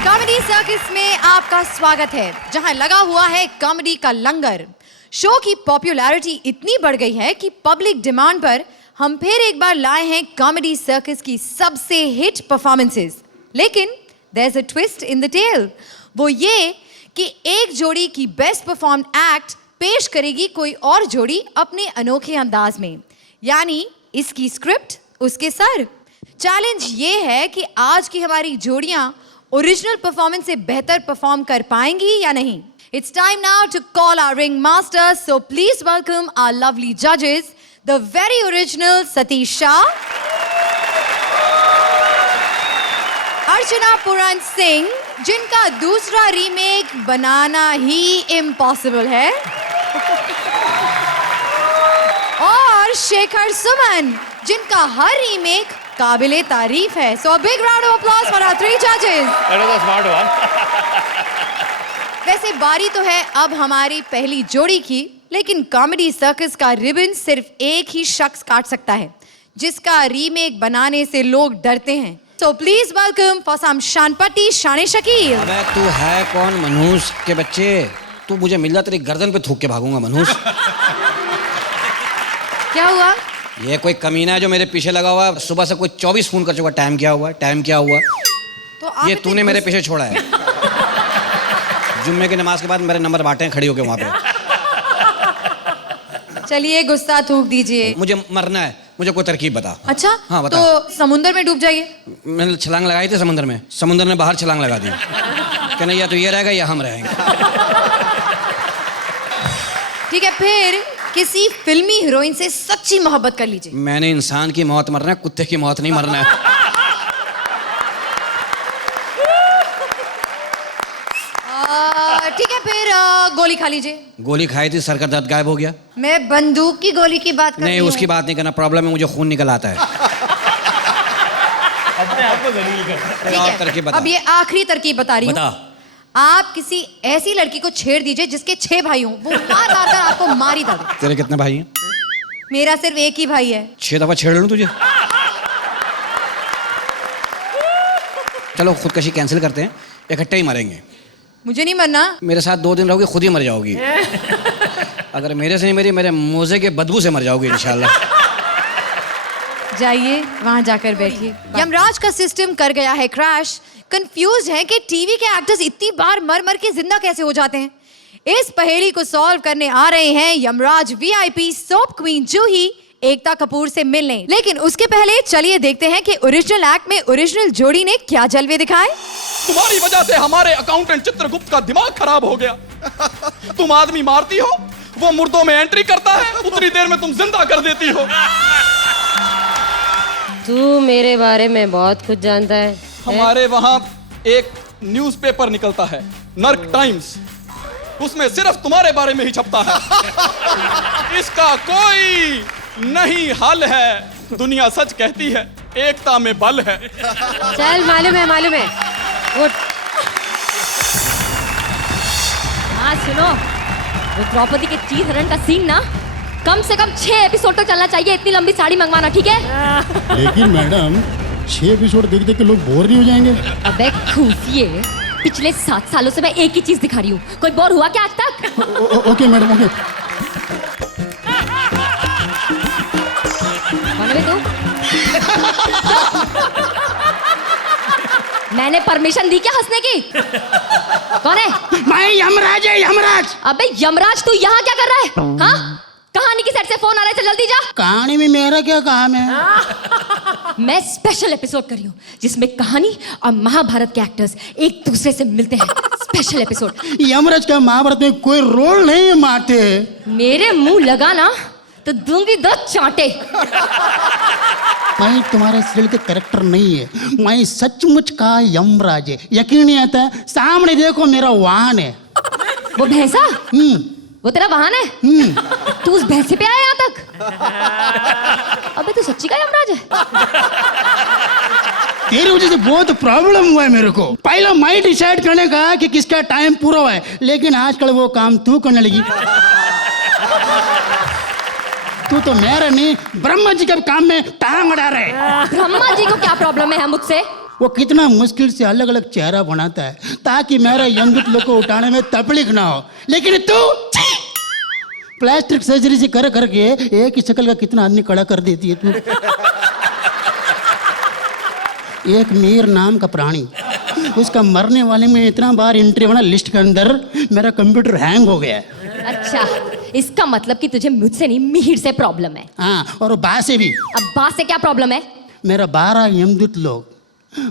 Comedy circus में आपका स्वागत है, जहां लगा हुआ है कॉमेडी का लंगर। शो की पॉपुलैरिटी इतनी बढ़ गई है कि पब्लिक डिमांड पर हम फिर एक बार लाए हैं कॉमेडी सर्कस की सबसे हिट परफॉर्मेंसेस। लेकिन there is a twist in the tale. वो ये कि एक जोड़ी की बेस्ट परफॉर्म एक्ट पेश करेगी कोई और जोड़ी अपने अनोखे अंदाज में, यानी इसकी स्क्रिप्ट उसके सर। चैलेंज ये है कि आज की हमारी जोड़ियां ओरिजिनल परफॉर्मेंस से बेहतर परफॉर्म कर पाएंगी या नहीं। It's time now to call our ring masters, so please welcome our lovely जजेस, the very original Satish Shah, Archana Puran Singh, जिनका दूसरा रीमेक बनाना ही इम्पॉसिबल है, और शेखर सुमन, जिनका हर रीमेक काबिले तारीफ है। So a big round of applause for our three judges. That was a smart one. वैसे बारी तो है अब हमारी पहली जोड़ी की, लेकिन कॉमेडी सर्कस का रिबन सिर्फ एक ही शख्स काट सकता है, जिसका रीमेक बनाने से लोग डरते हैं। So please welcome for some शानपट्टी शान शकील। अबे तू है कौन मनहूस के बच्चे? तू मुझे मिल जा, तेरी गर्दन पे थूक के भागूंगा मनहूस। क्या हुआ? ये कोई कमीना है जो मेरे पीछे लगा हुआ है। सुबह से कोई 24 फोन कर चुका। टाइम क्या हुआ? टाइम क्या हुआ? तो आप ये तूने मेरे पीछे छोड़ा है। जुम्मे की नमाज के बाद मेरे नंबर बांटे हैं खड़ी होके वहां पे। चलिए गुस्सा थूक दीजिए। मुझे मरना है, मुझे कोई तरकीब बता। अच्छा हाँ, बता। तो समुंदर में डूब जाइए। मैंने छलांग लगाई थी समुद्र में, समुद्र ने बाहर छलांग लगा दी। कहना या तो ये रहेगा या हम रहेंगे। ठीक है, फिर किसी फिल्मी हीरोइन से सच्ची मोहब्बत कर लीजिए। मैंने इंसान की मौत मरना है, कुत्ते की मौत नहीं मरना है। ठीक है, फिर गोली खा लीजिए। गोली खाई थी, सर का दर्द गायब हो गया। मैं बंदूक की गोली की बात कर रही नहीं, हूँ। उसकी बात नहीं करना। प्रॉब्लम है, मुझे खून निकल आता है। अपने आप को जलील कर। ठीक है, तरकीब बता। अब ये आखिरी तरकीब बता रही हूँ। बता। आप किसी ऐसी लड़की को छेड़ दीजिए जिसके 6 भाई हों, वो मार मार कर आपको मार ही दे। तेरे कितने भाई हैं? मेरा सिर्फ एक ही भाई है। 6 दफा छेड़ लूं तुझे? चलो खुदकशी कैंसिल करते हैं, इकट्ठे ही मरेंगे। मुझे नहीं मरना। मेरे साथ 2 दिन रहोगी, खुद ही मर जाओगी। अगर मेरे से नहीं मरी, मेरे मोजे के बदबू से मर जाओगी इंशाल्लाह। जाइए वहां जाकर बैठिए। यमराज का सिस्टम कर गया है क्रैश। कंफ्यूज है कि टीवी के एक्टर्स इतनी बार मर मर के जिंदा कैसे हो जाते हैं। इस पहेली को सॉल्व करने आ रहे हैं यमराज वीआईपी सोप क्वीन जूही एकता कपूर से मिलने। लेकिन उसके पहले चलिए देखते हैं कि ओरिजिनल एक्ट में ओरिजिनल जोड़ी ने क्या जलवे दिखाए। तुम्हारी वजह से हमारे अकाउंटेंट चित्रगुप्त का दिमाग खराब हो गया। तुम आदमी मारती हो, वो मुर्दों में एंट्री करता है, उतनी देर में तुम जिंदा कर देती हो। तू मेरे बारे में बहुत कुछ जानता है। हमारे वहां एक न्यूज़पेपर निकलता है, नर्क टाइम्स। उसमें सिर्फ तुम्हारे बारे में ही छपता है। इसका कोई नहीं हल है। दुनिया सच कहती है, एकता में बल है। चल मालूम है वो। हाँ सुनो, वो द्रौपदी के चीर हरण का सीन ना कम से कम 6 एपिसोड तक चलना चाहिए। इतनी लंबी साड़ी मंगवाना, ठीक है? लेकिन मैडम 6 एपिसोड देख देख के लोग बोर नहीं हो जाएंगे? अबे खूफिए, पिछले 7 सालों से मैं एक ही चीज दिखा रही हूँ। कोई बोर हुआ क्या आज तक? Okay madam, okay. कौन है तू? मैंने परमिशन दी क्या हंसने की? कौन है? मैं यमराज है, यमराज। अबे यमराज, तू यहाँ क्या कर रहा है? हाँ, कहानी की सेट से फोन आ रहा है, चल जल्दी जा। कहानी में मेरा क्या काम है? मैं स्पेशल एपिसोड कर रही हूँ जिसमें कहानी और महाभारत के एक्टर्स एक दूसरे से मिलते हैं। Special episode. यमराज का महाभारत में कोई रोल नहीं मारते। मेरे मुंह लगा ना तो दूंगी 2 चांटे। मैं तुम्हारे सीरियल के कैरेक्टर नहीं है, मैं सचमुच का यमराज है। यकीन नहीं आता? सामने देखो, मेरा वाहन है। वो भैंसा? वो तेरा वाहन है? तू उस भैंसे पे आया यहाँ तक? अबे तू सच्ची का यमराज है? तेरी वजह से बहुत प्रॉब्लम हुआ है मेरे को। पहले मैं डिसाइड करने का कि किसका टाइम पूरा हुआ है, लेकिन आजकल वो काम तू करने लगी। तू तो मेरा नहीं, ब्रह्मा जी के काम में टांग अड़ा रहे। ब्रह्मा जी को क्या प्रॉब्लम है मुझसे? वो कितना मुश्किल से अलग अलग चेहरा बनाता है ताकि मेरा यमदूत लोग को उठाने में तकलीफ ना हो, लेकिन तू प्लास्टिक सर्जरी से कर करके एक ही शक्ल का कितना आदमी खड़ा कर देती है तू। एक मीर नाम का प्राणी, उसका मरने वाले में इतना बार एंट्री बना लिस्ट के अंदर, मेरा कंप्यूटर हैंग हो गया है। अच्छा, इसका मतलब कि तुझे मुझसे नहीं मिहिर से प्रॉब्लम है। हाँ, और बा से भी। अब बा से क्या प्रॉब्लम है? मेरा 12 यमदूत लोग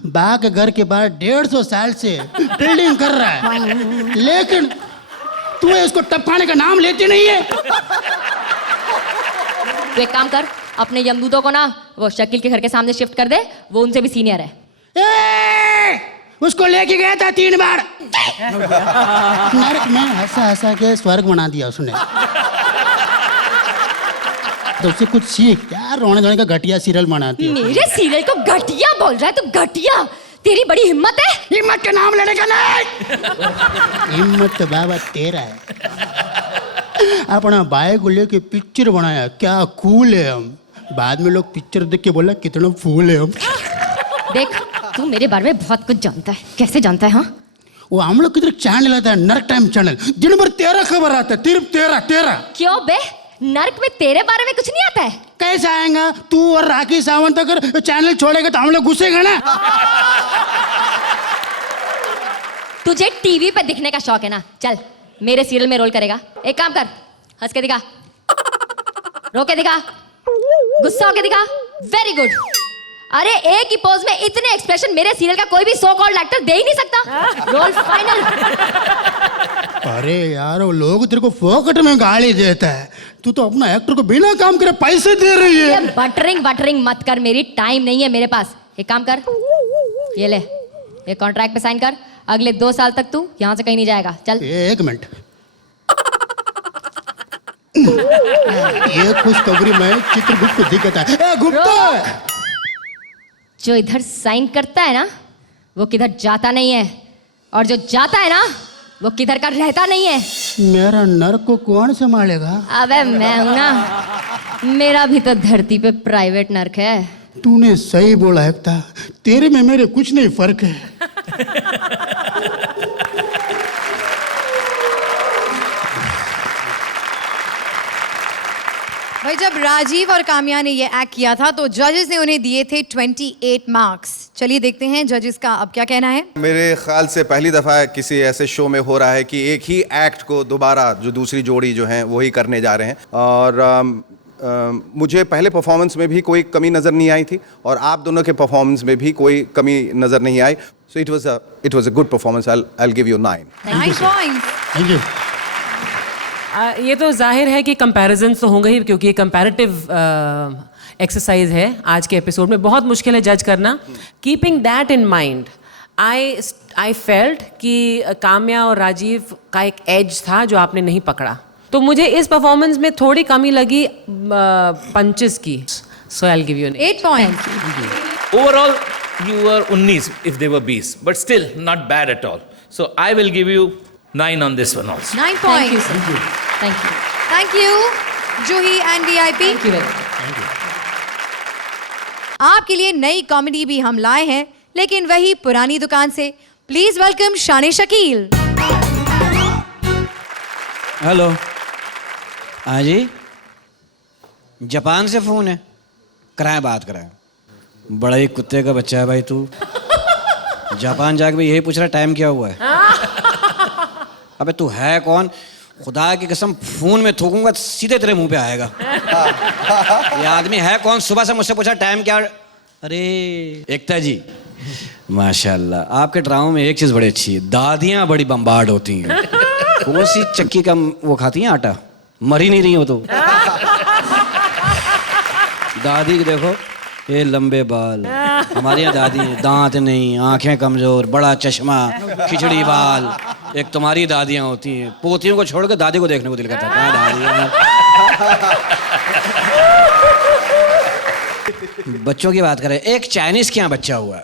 बा के घर के बाहर 150 साल से बिल्डिंग कर रहा है, लेकिन तू इसको टपकाने का नाम लेती नहीं है। तू एक काम कर, अपने यमदूतों को ना वो शकील के घर के सामने शिफ्ट कर दे, वो उनसे भी सीनियर है। उसको लेके गया था 3 बार, नरक में हंसा हंसा के स्वर्ग बना दिया उसने। तो उससे कुछ सीख यार, रोने धोने का घटिया सीरियल बनाती है। मेरे सीरियल को घटिया बोल रहा है तू? घटिया? तेरी बड़ी हिम्मत है। हिम्मत के नाम लेने का नहीं। हिम्मत तो बाबा तेरा है। अपना भाई को लेके पिक्चर बनाया, क्या कूल है हम। बाद में लोग पिक्चर देख के बोला कितना फूल है हम। देख, तू मेरे बारे में बहुत कुछ जानता है। कैसे जानता है? हाँ, वो हम लोग किधर चैनल आता है, नर्क टाइम चैनल, दिन भर 13 खबर आता है, सिर्फ 13। क्यों बे? नर्क में तेरे बारे में कुछ नहीं आता है? कैसे आएगा? तू और राखी सावंत अगर चैनल छोड़ेगा तो हम लोग घुसेगा ना। तुझे टीवी पे दिखने का शौक है ना? चल मेरे सीरियल में रोल करेगा। एक काम कर, हंस के दिखा, रो के दिखा, गुस्सा होके दिखा। Very good. अरे एक ही पोज में इतने एक्सप्रेशन मेरे सीरियल का कोई भी सो कॉल्ड एक्टर दे ही नहीं सकता। Role final. अरे यार, वो लोग तेरे को फोकट में गाली देता है, तू तो अपना एक्टर को बिना काम करे पैसे दे रही है। बटरिंग मत कर, मेरी टाइम नहीं है मेरे पास। एक काम कर, ये ले, ये कॉन्ट्रैक्ट पे साइन कर। अगले 2 साल तक तू यहाँ से कहीं नहीं जाएगा। चल। 1 मिनट। ये खुशखबरी में चित्रगुप्त को दिखता है। गुप्ता, जो इधर साइन करता है ना वो किधर जाता नहीं है, और जो जाता है ना वो किधर का रहता नहीं है। मेरा नर्क को कौन संभालेगा? अबे मैं हूं ना, मेरा भी तो धरती पे प्राइवेट नर्क है। तूने सही बोला एकता, तेरे में मेरे कुछ नहीं फर्क है। भाई जब राजीव और काम्या ने ये एक्ट किया था तो जजेस ने उन्हें दिए थे 28 मार्क्स। चलिए देखते हैं जजेस का अब क्या कहना है। मेरे ख्याल से पहली दफ़ा किसी ऐसे शो में हो रहा है कि एक ही एक्ट को दोबारा जो दूसरी जोड़ी जो है वही करने जा रहे हैं, और मुझे पहले परफॉर्मेंस में भी कोई कमी नज़र नहीं आई थी और आप दोनों के परफॉर्मेंस में भी कोई कमी नज़र नहीं आई। So it was a good performance. I will give you 9 points. Thank you. ये तो जाहिर है कि कंपैरिजन्स तो होंगे ही, क्योंकि ये कंपैरेटिव एक्सरसाइज है आज के एपिसोड में। बहुत मुश्किल है जज करना। Keeping that in mind, I felt कि काम्या और राजीव का एक एज था जो आपने नहीं पकड़ा, तो मुझे इस परफॉर्मेंस में थोड़ी कमी लगी पंचेस की। So I will give you 8 points. Overall, you were 19 if they were 20, but still not bad at all. So I will give you 9 on this one also. 9 thank you points. Sir, thank you, thank you Juhi and VIP. Thank you very much. आपके लिए नई comedy भी हम लाए हैं, लेकिन वही पुरानी दुकान से। प्लीज वेलकम शान शकील। हेलो। हाँ जी, जापान से फ़ोन है, कराएं बात कराएं। बड़ा ही कुत्ते का बच्चा है भाई तू। जापान जाके भी यही पूछ रहा टाइम क्या हुआ है। अबे तू है कौन? खुदा की कसम फोन में थूकूंगा सीधे तेरे मुंह पे आएगा। ये आदमी है कौन? सुबह से मुझसे पूछा टाइम क्या। अरे एकता जी, माशाल्लाह आपके ड्रामों में एक चीज़ बड़ी अच्छी है, दादियाँ बड़ी बम्बार्ड होती हैं। कौन सी चक्की का वो खाती हैं आटा, मर ही नहीं रही हो तो। दादी को देखो, ये लंबे बाल, हमारे यहाँ दादी हैं, दांत नहीं, आंखें कमजोर, बड़ा चश्मा, खिचड़ी बाल। एक तुम्हारी दादियाँ होती हैं, पोतियों को छोड़ के दादी को देखने को दिल करता है। क्या दादी है। बच्चों की बात करें, एक चाइनीज के यहाँ बच्चा हुआ,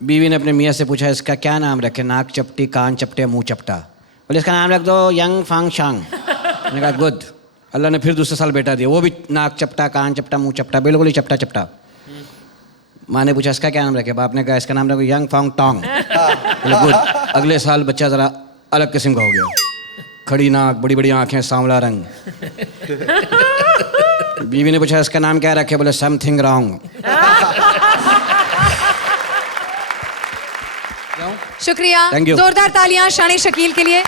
बीवी ने अपने मियाँ से पूछा इसका क्या नाम रखे, नाक चपटी, कान चपटे, मुंह चपटा। बोले इसका नाम रख दो यंग फांग शांग। मैंने कहा गुड। अल्लाह ने फिर दूसरे साल बेटा दिया, वो भी नाक चपटा, कान चपटा, मुंह चपटा, बिल्कुल ही चपटा चपटा। माँ ने पूछा इसका क्या नाम रखे, बाप ने कहा इसका नाम रखो यंग फॉन्ग टोंग। बोले गुड। अगले साल बच्चा ज़रा अलग किस्म का हो गया, खड़ी नाक, बड़ी बड़ी आंखें, सांवला रंग। बीवी ने पूछा इसका नाम क्या रखे, बोले समथिंग रॉन्ग। शुक्रिया, Thank you. जोरदार तालियां शान शकील के लिए।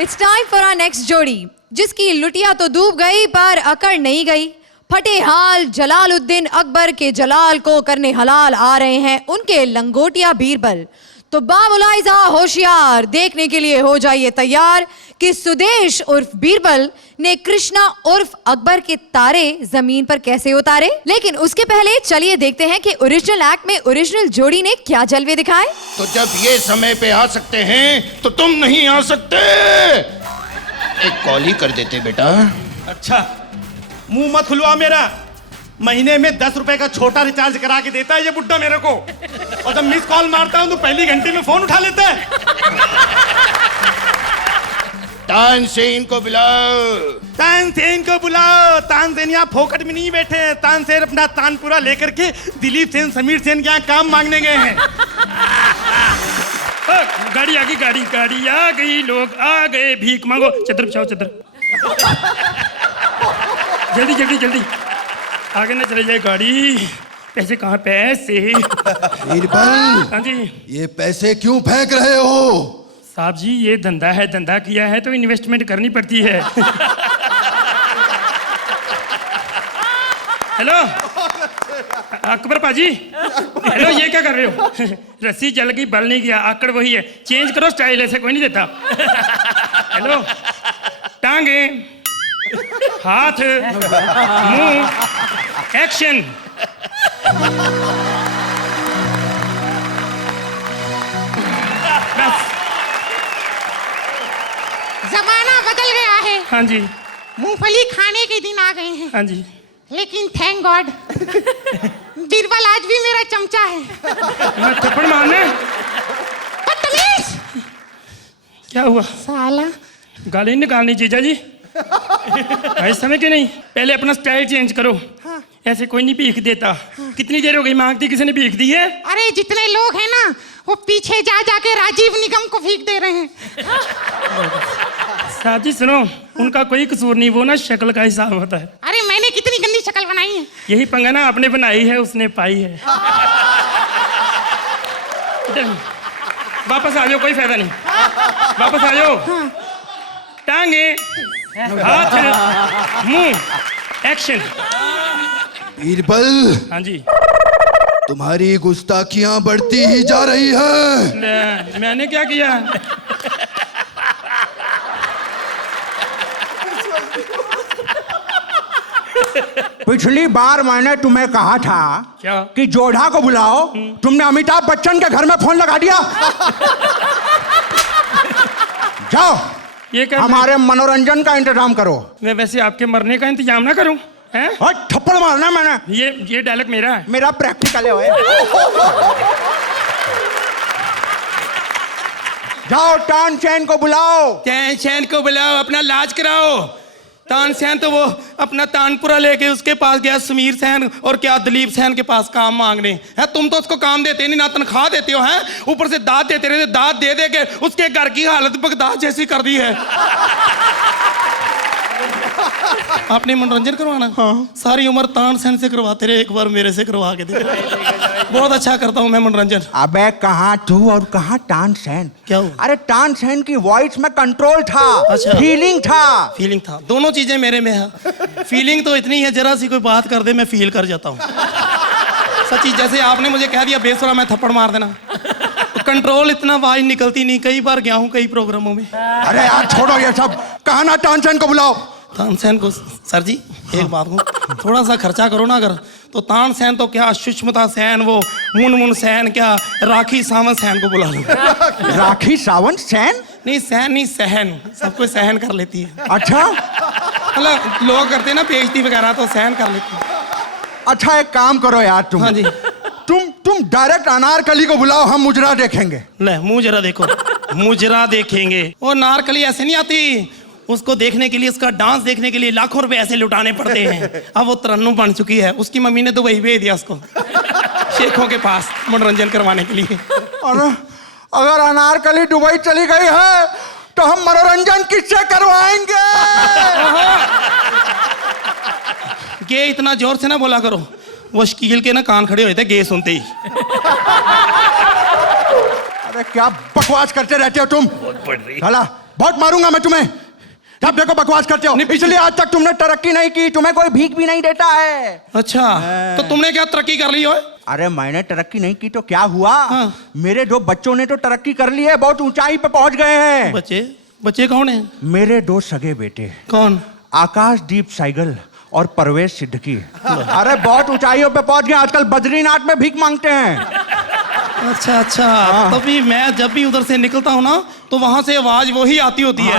It's time for our next जोड़ी, जिसकी लुटिया तो डूब गई पर अकड़ नहीं गई। फटे हाल जलालुद्दीन अकबर के जलाल को करने हलाल आ रहे हैं उनके लंगोटिया बीरबल। तो बामुलाइजा होशियार, देखने के लिए हो जाइए तैयार कि सुदेश उर्फ बीरबल ने कृष्णा उर्फ अकबर के तारे जमीन पर कैसे उतारे। लेकिन उसके पहले चलिए देखते हैं कि ओरिजिनल एक्ट में ओरिजिनल जोड़ी ने क्या जलवे दिखाए। तो जब ये समय पे आ सकते हैं तो तुम नहीं आ सकते। एक कॉल ही कर देते बेटा। अच्छा, मुंह मत खुलवा मेरा। महीने में 10 रुपए का छोटा रिचार्ज करा के देता है ये बुड्ढा मेरे को, और जब मिस कॉल मारता हूं तो पहली घंटे में फोन उठा लेता है। तानसेन को बुलाओ। तानसेन को बुलाओ। तानसेन यहाँ फोकट में नहीं बैठे हैं, तानसेन अपना तानपुरा लेकर के दिलीप सेन समीर सेन के यहाँ काम मांगने गए हैं। गाड़ी आ गई, गाड़ी आ गई, लोग आ गए, भीख मांगो। चदर बिछाओ, चदर। जल्दी आगे न चले जाए गाड़ी। पैसे कहाँ? पैसे बीरबल, हाँ जी। ये पैसे क्यों फेंक रहे हो? साहब जी ये धंधा है, धंधा किया है तो इन्वेस्टमेंट करनी पड़ती है। हेलो अकबर पाजी, हेलो ये क्या कर रहे हो? रस्सी जल गई, बल नहीं गया, आकड़ वही है, चेंज करो स्टाइल, ऐसे कोई नहीं देता। हेलो, टांगे, हाथ, मुंह, एक्शन। बस। जमाना बदल गया है। हाँ जी। मूंगफली खाने के दिन आ गए हैं। हाँ जी। लेकिन थैंक गॉड बीरबल आज भी मेरा चमचा है। मैं थप्पड़ मारने? बदतमीज! क्या हुआ? साला गाली निकालनी जीजा जी। भाई समय के नहीं, पहले अपना स्टाइल चेंज करो। हाँ। ऐसे कोई नहीं भीख देता। कितनी देर हो गई मांगती, किसी ने भीख दी है? अरे जितने लोग हैं ना वो पीछे जा जाके राजीव निगम को भीख दे रहे हैं। साहब जी सुनो, उनका कोई कसूर नहीं, वो ना शक्ल का हिसाब होता है। अरे मैंने कितनी गंदी शक्ल बनाई है। यही पंगा ना आपने बनाई है, उसने पाई है। वापस आ जाओ, कोई फायदा नहीं, वापस आ जाओ। टांगे, हाथ, मुंह, एक्शन। बीरबल, हाँ जी। तुम्हारी गुस्ताखियां बढ़ती ही जा रही है। मैंने क्या किया? पिछली बार मैंने तुम्हें कहा था क्या? कि जोधा को बुलाओ, तुमने अमिताभ बच्चन के घर में फोन लगा दिया। जाओ, ये क्या? हमारे मनोरंजन का इंतजाम करो। मैं वैसे आपके मरने का इंतजाम ना करूं? हैं? और थप्पड़ मारना मैंने। ये डायलॉग मेरा है। मेरा प्रैक्टिकल है। जाओ तानसेन को बुलाओ। तानसेन को बुलाओ, अपना इलाज कराओ। तानसेन तो वो अपना तानपुरा लेके उसके पास गया, समीर सेन और क्या दिलीप सेन के पास काम मांगने। है तुम तो उसको काम देते नहीं, ना तनख्वाह देते हो, हैं ऊपर से दाद देते रहते, दाद दे दे के उसके घर की हालत बगदाद जैसी कर दी है। आपने मनोरंजन करवाना? हाँ। सारी उम्र तानसेन से करवाते रहे, एक बार मेरे से करवा के दे। बहुत अच्छा करता हूँ मैं मनोरंजन। अबे कहाँ तू और कहाँ तानसेन? क्या हुआ? अरे तानसेन की वॉइस में कंट्रोल था। अच्छा। फीलिंग था। दोनों चीजें मेरे में है। फीलिंग तो इतनी है, जरा सी कोई बात कर दे मैं फील कर जाता हूँ। सच्ची, जैसे आपने मुझे कह दिया बेसुरा, मैं थप्पड़ मार देना। कंट्रोल इतना, आवाज निकलती नहीं। कई बार गया हूँ कई प्रोग्रामों में। अरे यार छोड़ो ये सब, कहा ना तानसेन को बुलाओ। तानसेन को? सर जी एक बात को, थोड़ा सा खर्चा करो ना अगर, तो तानसेन तो क्या, सुष्मिता सेन, वो मुनमुन सेन, क्या राखी सावंत सेन को बुला लो। राखी सावंत सेन? नहीं सेन नहीं, सहन, सब कुछ सहन कर लेती है। अच्छा, मतलब लोग करते हैं ना बेइज्जती वगैरह, तो सहन कर लेती है। अच्छा एक काम करो यार तुम। हाँ जी। तुम डायरेक्ट अनारकली को बुलाओ, हम मुजरा देखेंगे। ले मुँह जरा देखो। मुजरा देखेंगे? वो अनारकली ऐसे नहीं आती, उसको देखने के लिए, उसका डांस देखने के लिए लाखों रुपए ऐसे लुटाने पड़ते हैं। अब वो तरन्नुम बन चुकी है, उसकी मम्मी ने दुबई भेज दिया उसको शेखों के पास मनोरंजन करवाने के लिए। और अगर अनारकली दुबई चली गई है तो हम मनोरंजन किससे करवाएंगे? गे इतना जोर से ना बोला करो, वो शकील के ना कान खड़े हुए थे गे सुनते ही। अरे क्या बकवास करते रहते हो तुम? साला बहुत मारूंगा मैं तुम्हें। जब देखो बकवास करते हो। इसलिए आज तक तुमने तरक्की नहीं की, तुम्हें कोई भीख भी नहीं देता है। अच्छा, तो तुमने क्या तरक्की कर ली हो? अरे मैंने तरक्की नहीं की तो क्या हुआ? मेरे 2 बच्चों ने तो तरक्की कर ली है, बहुत ऊंचाई पे पहुंच गए हैं। बच्चे कौन है? मेरे 2 सगे बेटे। कौन? आकाशदीप साइगल और परवेश सिद्दीकी। अरे बहुत ऊंचाइयों पे पहुंच गए, आजकल बद्रीनाथ में भीख मांगते हैं। अच्छा अच्छा, तभी मैं जब भी उधर से निकलता हूँ ना तो वहां से आवाज वही आती होती है।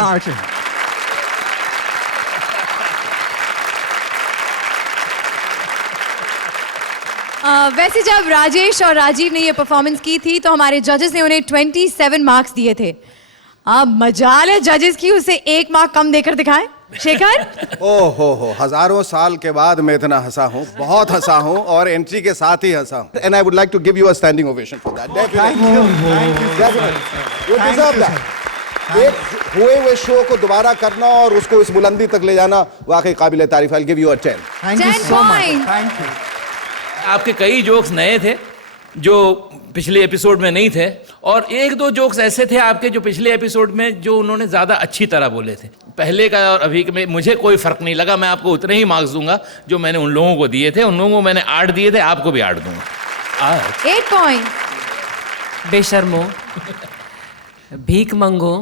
वैसे जब राजेश और राजीव ने ये परफॉर्मेंस की थी तो हमारे जजेस ने उन्हें 27 मार्क्स दिए थे। अब मजाल है जजेस की उसे 1 मार्क कम देकर दिखाएं। शेखर? हो हजारों साल के बाद मैं इतना हंसा हूँ, बहुत हंसा हूँ और एंट्री के साथ ही हंसा हूँ। And I would like to give you a standing ovation for that. You deserve that. एक हुए हुए शो को दोबारा करना और उसको इस बुलंदी तक ले जाना वाकई काबिल तारीफ। I give you a 10। Thank you so much. Thank you. आपके कई जोक्स नए थे जो पिछले एपिसोड में नहीं थे, और 1-2 जोक्स ऐसे थे आपके जो पिछले एपिसोड में जो उन्होंने ज़्यादा अच्छी तरह बोले थे। पहले का और अभी के में मुझे कोई फ़र्क नहीं लगा। मैं आपको उतने ही मार्क्स दूंगा जो मैंने उन लोगों को दिए थे। उन लोगों को मैंने 8 दिए थे, आपको भी 8 दूंगा। 8 पॉइंट। बेशर्मो, भीख मंगो,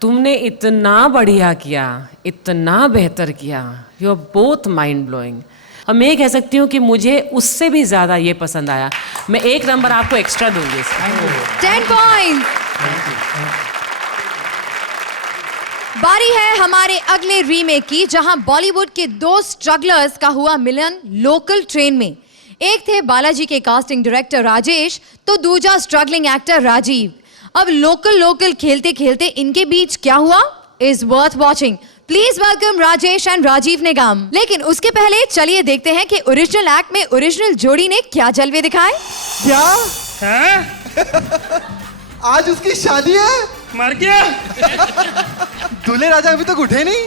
तुमने इतना बढ़िया किया, इतना बेहतर किया। You are both mind blowing. और मैं कह सकती हूँ कि मुझे उससे भी ज़्यादा ये पसंद आया। मैं 1 नंबर आपको एक्स्ट्रा दूंगी। 10 पॉइंट। बारी है हमारे अगले रीमेक की, जहां बॉलीवुड के 2 स्ट्रगलर्स का हुआ मिलन लोकल ट्रेन में। एक थे बालाजी के कास्टिंग डायरेक्टर राजेश, तो दूसरा स्ट्रगलिंग एक्टर राजीव। अब लोकल खेलते खेलते इनके बीच क्या हुआ is worth watching. Please welcome Rajesh and Rajeev Nigam. लेकिन उसके पहले चलिए देखते हैं कि ओरिजिनल एक्ट में ओरिजिनल जोड़ी ने क्या जलवे दिखाए। क्या हैं? आज उसकी शादी है? मर गया? दूल्हे राजा अभी तक उठे नहीं?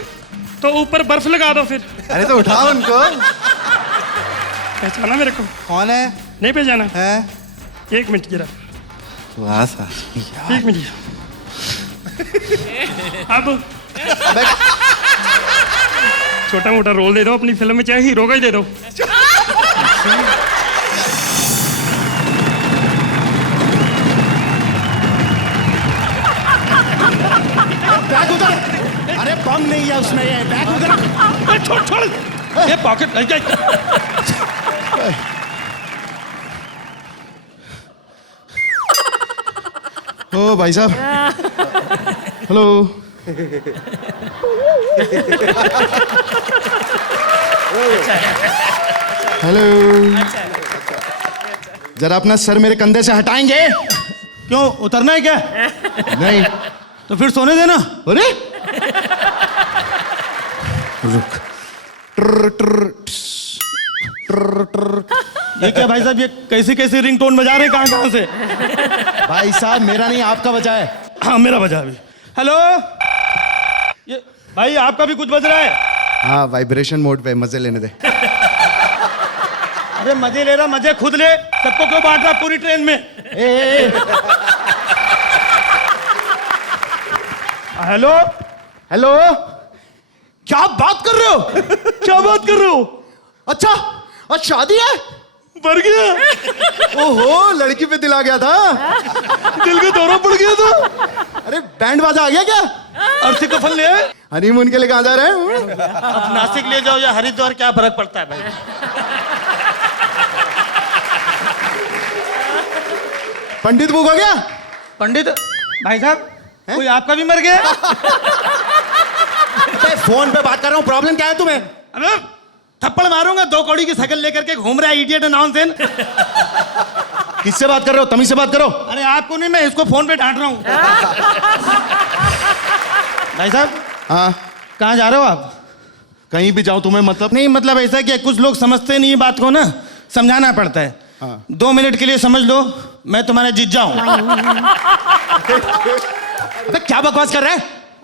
तो ऊपर बर्फ लगा दो फिर। अरे तो उठाओ उनको। पहचाना मेरे को? कौन है? नहीं पहचाना है? 1 मिनट जरा। वाह सर। 1 मिनट। अब छोटा मोटा रोल दे दो अपनी फिल्म में, चाहे हीरो का ही दे दो। बैग उधर। अरे बम नहीं है उसमें, ये बैग उधर। छोड़ ये पॉकेट लग जाए। ओ भाई साहब। हेलो। हेलो। जरा अपना सर मेरे कंधे से हटाएंगे? क्यों, उतरना है क्या? नहीं तो फिर सोने देना। अरे रुक। ट्र ट्र ट्र ट्र। ये क्या भाई साहब, ये कैसी कैसी रिंगटोन बजा रहे हैं कहाँ से? भाई साहब मेरा नहीं आपका बजा है। हाँ मेरा बजा अभी। हेलो, ये भाई आपका भी कुछ बज रहा है? हाँ वाइब्रेशन मोड पे, मजे लेने दे। अरे मजे ले रहा, मजे खुद ले, सबको क्यों बांट रहा पूरी ट्रेन में? Hello hello. क्या बात कर रहे हो? क्या बात कर रहे हो? अच्छा आज शादी है? मर गया। ओहो, लड़की पे दिल आ गया था। दिल का दौरा पड़ गया था। अरे बैंड बाजा आ गया क्या? अर्थी कफन ले आए? हनीमून के लिए कहाँ जा रहे हैं? अब नासिक ले जाओ या हरिद्वार, क्या फर्क पड़ता है भाई? पंडित बुक हो गया? पंडित भाई साहब, कोई आपका भी मर गया? फोन पे बात कर रहा हूँ, प्रॉब्लम क्या है तुम्हें? अरे थप्पड़ मारूंगा, 2 कौड़ी की शकल लेकर के घूम रहा है इडियट नॉनसेंस। किससे बात कर रहे हो? तमीज से बात करो। अरे आपको नहीं, मैं इसको फोन पे डांट रहा हूँ। भाई साहब हाँ कहाँ जा रहे हो आप? कहीं भी जाऊं तुम्हें मतलब नहीं मतलब ऐसा कि कुछ लोग समझते नहीं बात को ना, समझाना पड़ता है। हाँ। 2 मिनट के लिए समझ लो, मैं तुम्हारा जीजा हूँ। अबे क्या बकवास कर रहा है?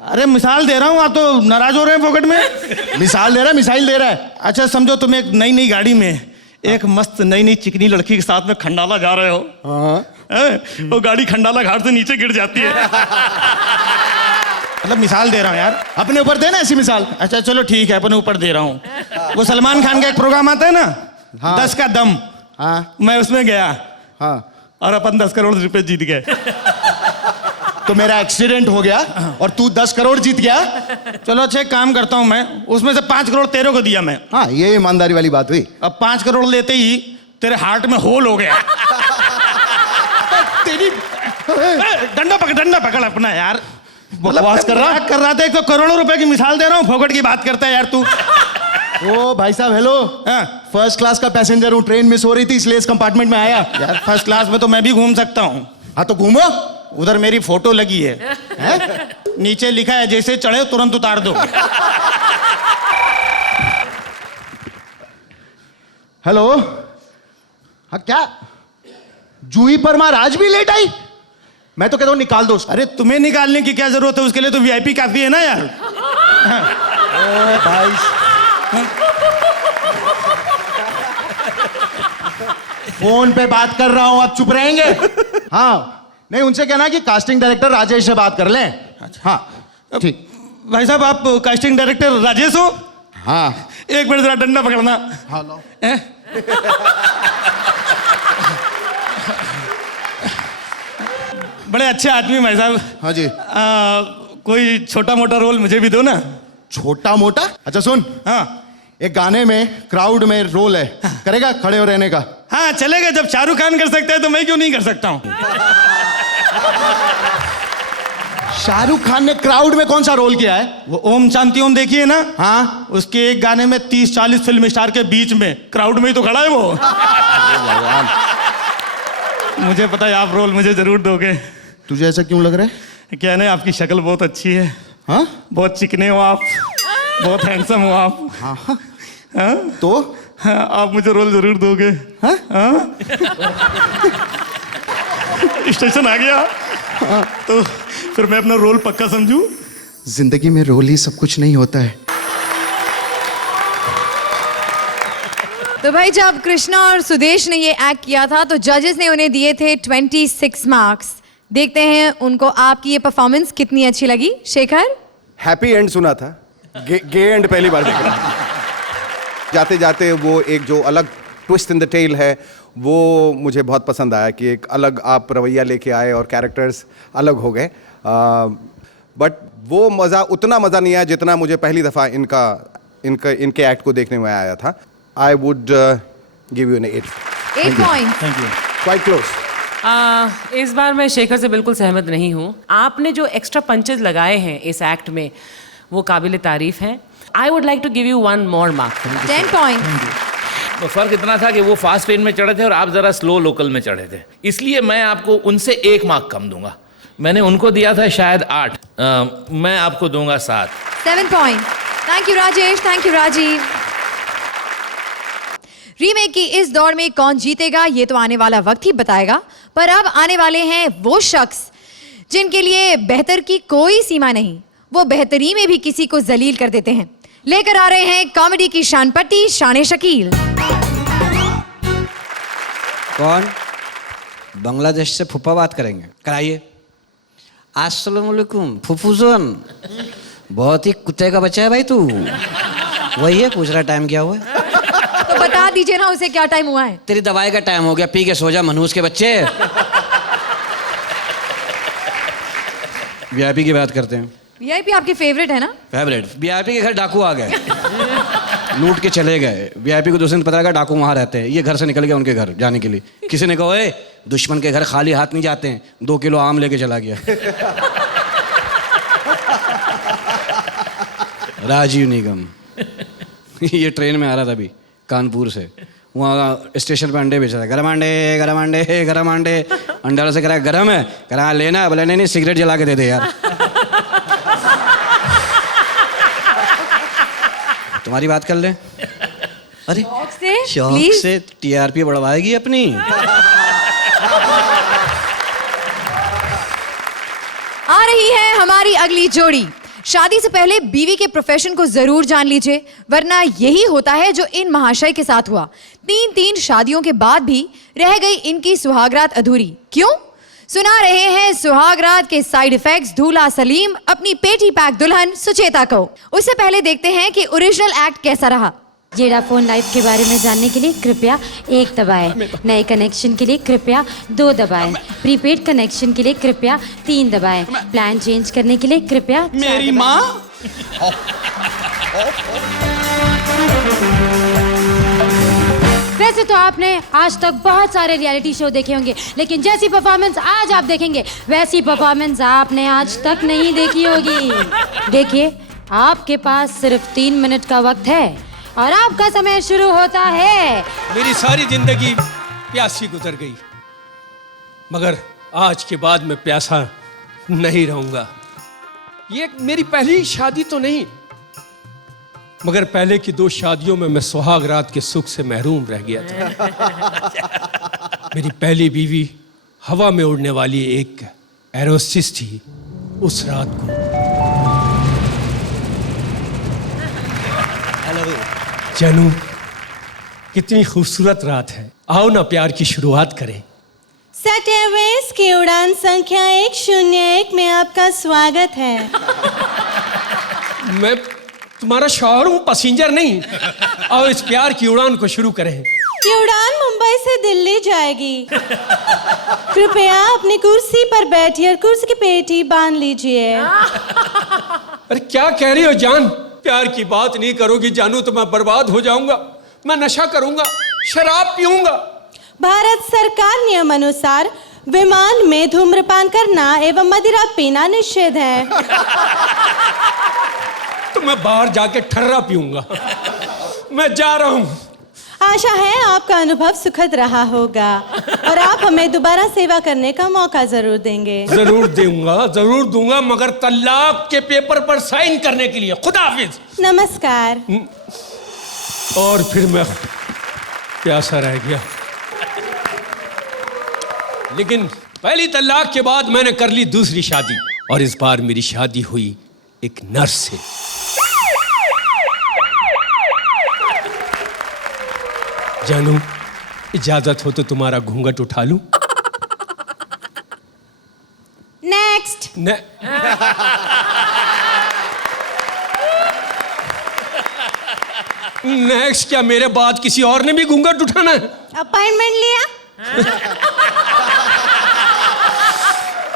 अरे मिसाल दे रहा हूँ, आप तो नाराज हो रहे हैं फोकट में। मिसाल दे रहा है, मिसाइल दे रहा है। अच्छा समझो तुम एक नई नई गाड़ी में एक मस्त नई नई चिकनी लड़की के साथ में खंडाला जा रहे हो। हाँ वो गाड़ी खंडाला घाट से नीचे गिर जाती है। मतलब मिसाल दे रहा हूँ यार। अपने ऊपर देना ऐसी मिसाल। अच्छा चलो ठीक है, अपने ऊपर दे रहा हूँ। वो सलमान खान का एक प्रोग्राम आता है ना, हाँ। 10 का दम। हाँ मैं उसमें गया हाँ। और अपन 10 करोड़ रुपए जीत गए। तो मेरा एक्सीडेंट हो गया और तू 10 करोड़ जीत गया। चलो अच्छा एक काम करता हूँ मैं, उसमें से 5 करोड़ तेरे को दिया मैं। हाँ ये ईमानदारी वाली बात हुई। अब 5 करोड़ लेते ही तेरे हार्ट में होल हो गया। तेरी डंडा पकड़ अपना यार। बकवास कर रहा? कर रहा था, एक तो करोड़ों रुपए की मिसाल दे रहा हूँ, फोकट की बात करता है यार तू। ओ भाई साहब हेलो। हाँ। फर्स्ट क्लास का पैसेंजर हूँ, ट्रेन मिस हो रही थी इसलिए इस कंपार्टमेंट में आया। यार फर्स्ट क्लास में तो मैं भी घूम सकता हूँ। हाँ तो घूमो। उधर मेरी फोटो लगी है, नीचे लिखा है जैसे चढ़े तुरंत उतार दो। हेलो। हाँ क्या जूही परमार आज भी लेट आई? मैं तो कहता हूँ निकाल दो उसको। अरे तुम्हें निकालने की क्या जरूरत है, उसके लिए तो वीआईपी काफी है ना यार। भाई फोन पे बात कर रहा हूं, आप चुप रहेंगे? हाँ नहीं उनसे कहना कि कास्टिंग डायरेक्टर राजेश से बात कर लें। हाँ ठीक। भाई साहब आप कास्टिंग डायरेक्टर राजेश हो? हाँ एक मिनट जरा डंडा पकड़ना। हाँ लो। बड़े अच्छे आदमी भाई साहब। हाँ जी। कोई छोटा मोटा रोल मुझे भी दो ना। छोटा मोटा? अच्छा सुन, हाँ एक गाने में क्राउड में रोल है, करेगा खड़े हो रहने का? हाँ चलेगा, जब शाहरुख खान कर सकता है तो मैं क्यों नहीं कर सकता हूँ। शाहरुख खान ने क्राउड में कौन सा रोल किया है? वो ओम शांति ओम देखिए ना। हाँ उसके एक गाने में 30-40 फिल्म स्टार के बीच में क्राउड में ही तो खड़ा है वो। मुझे पता है आप रोल मुझे जरूर दोगे। तुझे ऐसा क्यों लग रहा है? क्या है, आपकी शक्ल बहुत अच्छी है। हाँ बहुत चिकने हो आप, बहुत हैंडसम हो आप। हाँ हाँ हाँ? तो हाँ, आप मुझे रोल जरूर दोगे। हाँ? हाँ? स्टेशन आ गया। हाँ। तो फिर मैं अपना रोल पक्का समझूं। जिंदगी में रोल ही सब कुछ नहीं होता है। तो भाई जब कृष्णा और सुदेश ने ये एक्ट किया था तो जजेस ने उन्हें दिए थे 26 मार्क्स। देखते हैं उनको आपकी ये परफॉर्मेंस कितनी अच्छी लगी। शेखर? हैप्पी एंड सुना था, गे एंड पहली बार देख रहा। जाते जाते वो एक जो अलग ट्विस्ट इन द टेल है वो मुझे बहुत पसंद आया कि एक अलग आप रवैया लेके आए और कैरेक्टर्स अलग हो गए। बट वो मज़ा, उतना मज़ा नहीं आया जितना मुझे पहली दफ़ा इनके एक्ट को देखने में आया था। I would give you an 8 point. Thank you. Quite close. इस बार मैं शेखर से बिल्कुल सहमत नहीं हूँ। आपने जो एक्स्ट्रा पंचेज लगाए हैं इस एक्ट में वो काबिल तारीफ हैं। I would like to give you 1 more mark। 10 point. तो फर्क इतना था कि वो फास्ट ट्रेन में चढ़े थे और आप जरा स्लो लोकल में चढ़े थे, इसलिए मैं आपको उनसे 1 मार्क कम दूंगा। मैंने उनको दिया था शायद 8, मैं आपको दूंगा 7। 7 point. Thank you Rajesh, thank you Rajiv. Remake की इस दौड़ में कौन जीतेगा ये तो आने वाला वक्त ही बताएगा, पर अब आने वाले हैं वो शख्स जिनके लिए बेहतर की कोई सीमा नहीं, वो बेहतरी में भी किसी को जलील कर देते हैं। लेकर आ रहे हैं कॉमेडी की शान पट्टी, शान शकील। कौन? बांग्लादेश से फूफा बात करेंगे, कराइए। अस्सलाम वालेकुम फूफूजन। बहुत ही कुत्ते का बच्चा है भाई तू। वही है, पूछ रहा टाइम क्या हुआ है? तो बता दीजिए ना उसे क्या टाइम हुआ है। तेरी दवाई का टाइम हो गया, पी के सो जा मनहूस के बच्चे। वीआईपी की बात करते हैं। वीआईपी आपके फेवरेट है ना? फेवरेट। वीआईपी के घर डाकू आ गए, लूट के चले गए। वीआईपी को दूसरे दिन पता लगा डाकू वहां रहते हैं। ये घर से निकल गया उनके घर जाने के लिए। किसी ने कहा ए दुश्मन के घर खाली हाथ नहीं जाते हैं, 2 किलो आम लेके चला गया। राजीव निगम ये ट्रेन में आ रहा था अभी कानपुर से, वहाँ स्टेशन पे अंडे बेच रहा था। गरम अंडे गरम अंडे गरम अंडे। अंडे वाले से कह रहा गरम है, कह रहा लेना है। बोला नहीं नहीं सिगरेट जला के दे दे यार। तुम्हारी बात कर ले। अरे शौक से शौक प्लीज। से टीआरपी बढ़वाएगी अपनी। आ रही है हमारी अगली जोड़ी। शादी से पहले बीवी के प्रोफेशन को जरूर जान लीजिए, वरना यही होता है जो इन महाशय के साथ हुआ। 3 शादियों के बाद भी रह गई इनकी सुहागरात अधूरी। क्यों? सुना रहे हैं सुहागरात के साइड इफेक्ट्स दूल्हा सलीम अपनी पेटी पैक दुल्हन सुचेता को। उससे पहले देखते हैं कि ओरिजिनल एक्ट कैसा रहा। जेडाफोन लाइफ के बारे में जानने के लिए कृपया 1 दबाएं। नए कनेक्शन के लिए कृपया 2 दबाएं। प्रीपेड कनेक्शन के लिए कृपया 3 दबाएं। प्लान चेंज करने के लिए कृपया मेरी माँ। वैसे तो आपने आज तक बहुत सारे रियलिटी शो देखे होंगे, लेकिन जैसी परफॉर्मेंस आज आप देखेंगे वैसी परफॉर्मेंस आपने आज तक नहीं देखी होगी। देखिए, आपके पास सिर्फ 3 मिनट का वक्त है और आपका समय शुरू होता है। मेरी सारी जिंदगी प्यासी गुजर गई, मगर आज के बाद मैं प्यासा नहीं रहूंगा। ये मेरी पहली शादी तो नहीं, मगर पहले की 2 शादियों में मैं सुहाग रात के सुख से महरूम रह गया था। मेरी पहली बीवी हवा में उड़ने वाली एक एरोस्टिस थी। उस रात को जानू, कितनी खूबसूरत रात है। आओ ना प्यार की शुरुआत करें। सटेवेस की उड़ान संख्या 101 में आपका स्वागत है। मैं तुम्हारा शौहर हूँ, पैसेंजर नहीं। और इस प्यार की उड़ान को शुरू करें। ये उड़ान मुंबई से दिल्ली जाएगी। कृपया अपनी कुर्सी पर बैठिए और कुर्सी की पेटी बांध लीजिए। अरे क्या कह रही हो जान? प्यार की बात नहीं करोगी जानू तो मैं बर्बाद हो जाऊंगा। मैं नशा करूंगा, शराब पीऊंगा। भारत सरकार नियम अनुसार विमान में धूम्रपान करना एवं मदिरा पीना निषेध है। तो मैं बाहर जाके ठर्रा पीऊंगा। मैं जा रहा हूँ। आशा है आपका अनुभव सुखद रहा होगा और आप हमें दोबारा सेवा करने का मौका जरूर देंगे। जरूर दूंगा, मगर तलाक के पेपर पर साइन करने के लिए। खुदा हाफिज। नमस्कार। और फिर मैं प्यासा रह गया। लेकिन पहली तलाक के बाद मैंने कर ली दूसरी शादी, और इस बार मेरी शादी हुई एक नर्स से। जानू, इजाजत हो तो तुम्हारा घूंघट उठा लूं? नेक्स्ट। नेक्स्ट क्या? मेरे बाद किसी और ने भी घूंघट उठाना है? अपॉइंटमेंट लिया?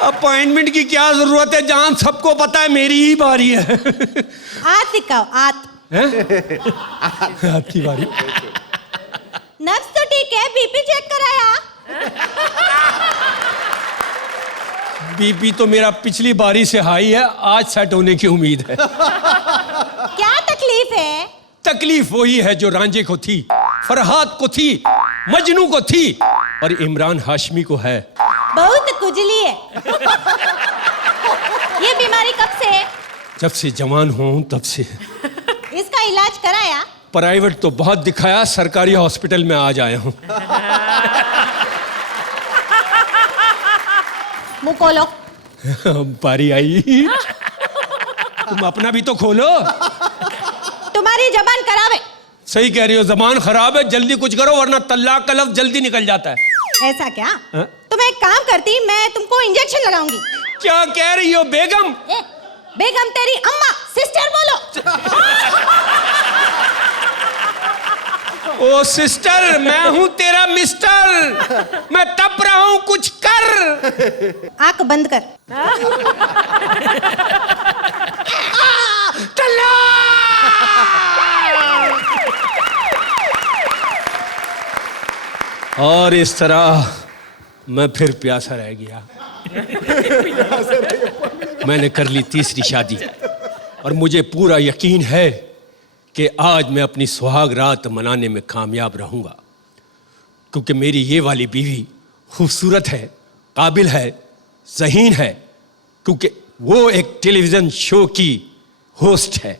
अपॉइंटमेंट की क्या जरूरत है जान? सबको पता है मेरी ही बारी है। आत दिखाओ, आत। आपकी बारी। नब्ज तो ठीक है, बीपी चेक कराया? बीपी तो मेरा पिछली बारी से हाई है, आज सेट होने की उम्मीद है। क्या तकलीफ है? तकलीफ वही है जो रांझे को थी, फरहाद को थी, मजनू को थी और इमरान हाशमी को है। बहुत कुजली है। ये बीमारी कब से है? जब से जवान हूं तब से। इसका इलाज कराया? प्राइवेट तो बहुत दिखाया, सरकारी हॉस्पिटल में आज आया हूं। मुंह खोलो। बारी आई। तुम अपना भी तो खोलो। तुम्हारी जबान खराब है। सही कह रही हो, जबान खराब है। जल्दी कुछ करो वरना तलाक का लफ्ज जल्दी निकल जाता है। ऐसा क्या? तो मैं एक काम करती, मैं तुमको इंजेक्शन लगाऊंगी। क्या कह रही हो बेगम? बेगम तेरी अम्मा, सिस्टर बोलो। ओ सिस्टर, मैं हूं तेरा मिस्टर। मैं तप रहा हूं, कुछ कर। आंख बंद कर। और इस तरह मैं फिर प्यासा रह गया। मैंने कर ली तीसरी शादी और मुझे पूरा यकीन है कि आज मैं अपनी सुहाग रात मनाने में कामयाब रहूंगा, क्योंकि मेरी ये वाली बीवी खूबसूरत है, काबिल है, ज़हीन है, क्योंकि वो एक टेलीविज़न शो की होस्ट है।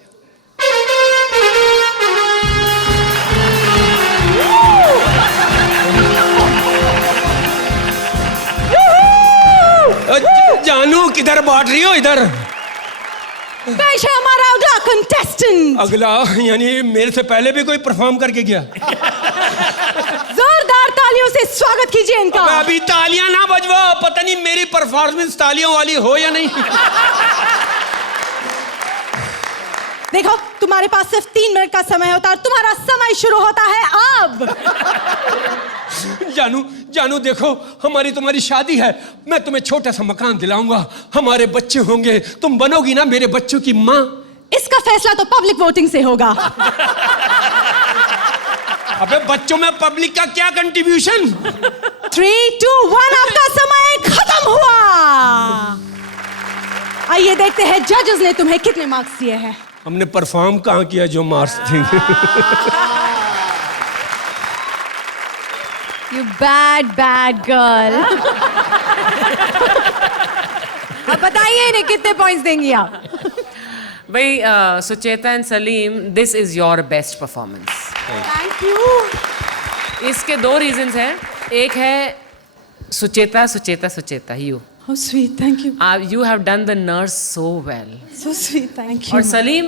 किधर बांट रही हो? इधर पेश है हमारा अगला कंटेस्टेंट। अगला यानी मेरे से पहले भी कोई परफॉर्म करके गया? जोरदार तालियों से स्वागत कीजिए इनका। अभी तालियां ना बजवाओ, पता नहीं मेरी परफॉर्मेंस तालियों वाली हो या नहीं। देखो तुम्हारे पास सिर्फ 3 मिनट का समय होता है और तुम्हारा समय शुरू होता है अब। जानू जानू देखो, हमारी तुम्हारी शादी है, मैं तुम्हें छोटा सा मकान दिलाऊंगा, हमारे बच्चे होंगे, तुम बनोगी ना मेरे बच्चों की माँ। इसका फैसला तो पब्लिक वोटिंग से होगा। अबे बच्चों में पब्लिक का क्या कंट्रीब्यूशन? 3, 2, 1 आपका समय खत्म हुआ। आइए देखते हैं जजेस ने तुम्हें कितने मार्क्स दिए हैं। हमने परफॉर्म कहाँ किया जो मार्क्स देंगे? You bad girl. अब बताइए इन्हें कितने पॉइंट्स देंगी आप? भाई Sucheta and Salim, this is your best performance. Thank you. इसके 2 रीजंस हैं। एक है Sucheta Sucheta Sucheta, you How sweet, thank you. You have done the nurse so well. So sweet, thank you. और Salim,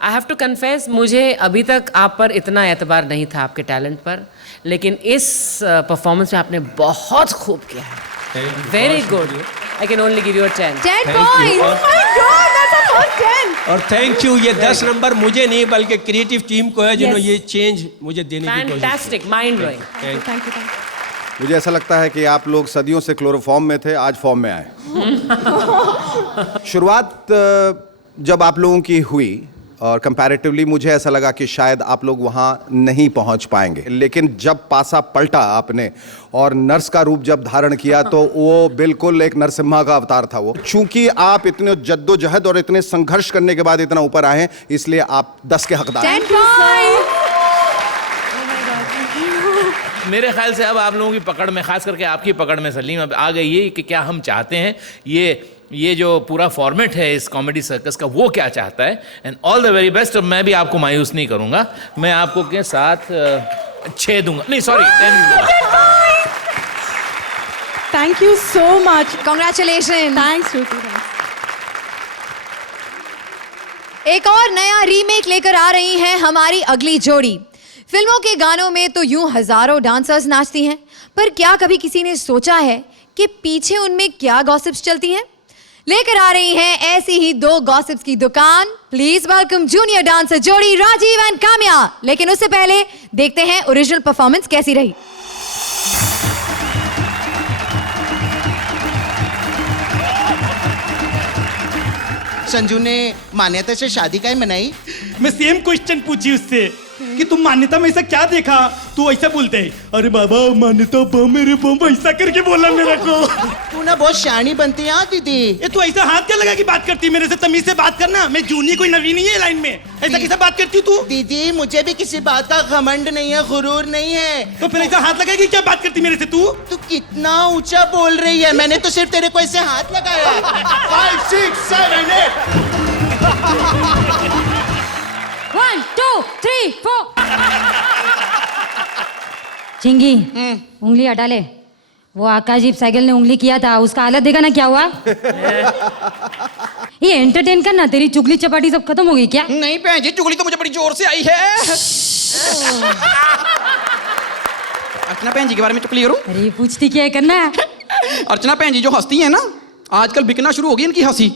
I have to confess, मुझे अभी तक आप पर इतना एतबार नहीं था आपके टैलेंट पर, लेकिन इस परफॉर्मेंस में आपने बहुत खूब किया है। Very good. I can only give you 10 points. Oh my God, that's a first 10. और थैंक यू, ये 10 नंबर मुझे नहीं बल्कि क्रिएटिव टीम को है जिन्होंने ये चेंज मुझे देने की कोशिश की। Fantastic, mind blowing. Thank you. मुझे ऐसा लगता है कि आप लोग सदियों से क्लोरोफॉर्म में थे, आज फॉर्म में आए। शुरुआत जब आप लोगों की हुई और कंपैरेटिवली मुझे ऐसा लगा कि शायद आप लोग वहाँ नहीं पहुँच पाएंगे, लेकिन जब पासा पलटा आपने और नर्स का रूप जब धारण किया तो वो बिल्कुल एक नरसिम्हा का अवतार था वो। चूंकि आप इतने जद्दोजहद और इतने संघर्ष करने के बाद इतना ऊपर आए हैं, इसलिए आप 10 के हकदार हैं। 10 points. मेरे ख्याल से अब आप लोगों की पकड़ में, खास करके आपकी पकड़ में सलीम, अब आ गई है कि क्या हम चाहते हैं, ये जो पूरा फॉर्मेट है इस कॉमेडी सर्कस का, वो क्या चाहता है। And all the very best. और मैं भी आपको मायूस नहीं करूंगा, मैं आपको के साथ 6 दूंगा, नहीं सॉरी 10 दूंगा। Thank you so much. Congratulations. Thanks, Shruti. एक और नया रीमेक लेकर आ रही है हमारी अगली जोड़ी। फिल्मों के गानों में तो यूं हजारों डांसर्स नाचती हैं, पर क्या कभी किसी ने सोचा है कि पीछे उनमें क्या गॉसिप्स चलती हैं? लेकर आ रही हैं ऐसी ही 2 गॉसिप्स की दुकान। प्लीज वेलकम जूनियर डांसर जोड़ी राजीव एंड काम्या। लेकिन उससे पहले देखते हैं ओरिजिनल परफॉर्मेंस कैसी रही। संजू ने मान्यता से शादी काहे मनाई? मैं सेम क्वेश्चन पूछी उससे कि तुम मान्यता में ऐसा क्या देखा, तू ऐसा बोलते है, अरे बाबा मान्यता बम मेरे बम, ऐसा करके बोला मेरे को। तू ना बहुत शानी बनती है दीदी। ये तू ऐसा हाथ क्या लगा कि बात करती मेरे से? तमीज से बात करना, मैं जूनी कोई नवीन नहीं है लाइन में, ऐसा कैसे बात करती तू? दीदी मुझे भी किसी बात का घमंड नहीं है, गुरूर नहीं है। तो फिर ऐसा हाथ लगाएगी क्या बात करती मेरे से तू? तू कितना ऊंचा बोल रही है, मैंने तो सिर्फ तेरे को ऐसे हाथ लगाया। 5, 6, 7, 8 1, 2, 3, 4 चिंगी उंगली हटा ले। वो आकाशदीप साइकिल ने उंगली किया था, उसका हालत देखा ना क्या हुआ। ये एंटरटेन करना, तेरी चुगली चपाटी सब खत्म हो गई क्या? नहीं भैन जी, चुगली तो मुझे बड़ी जोर से आई है। अर्चना भैन जी के बारे में चुगली करूं? अरे पूछती क्या है करना है? अर्चना भैन जी जो हंसती है ना, आजकल बिकना शुरू हो गई इनकी हंसी।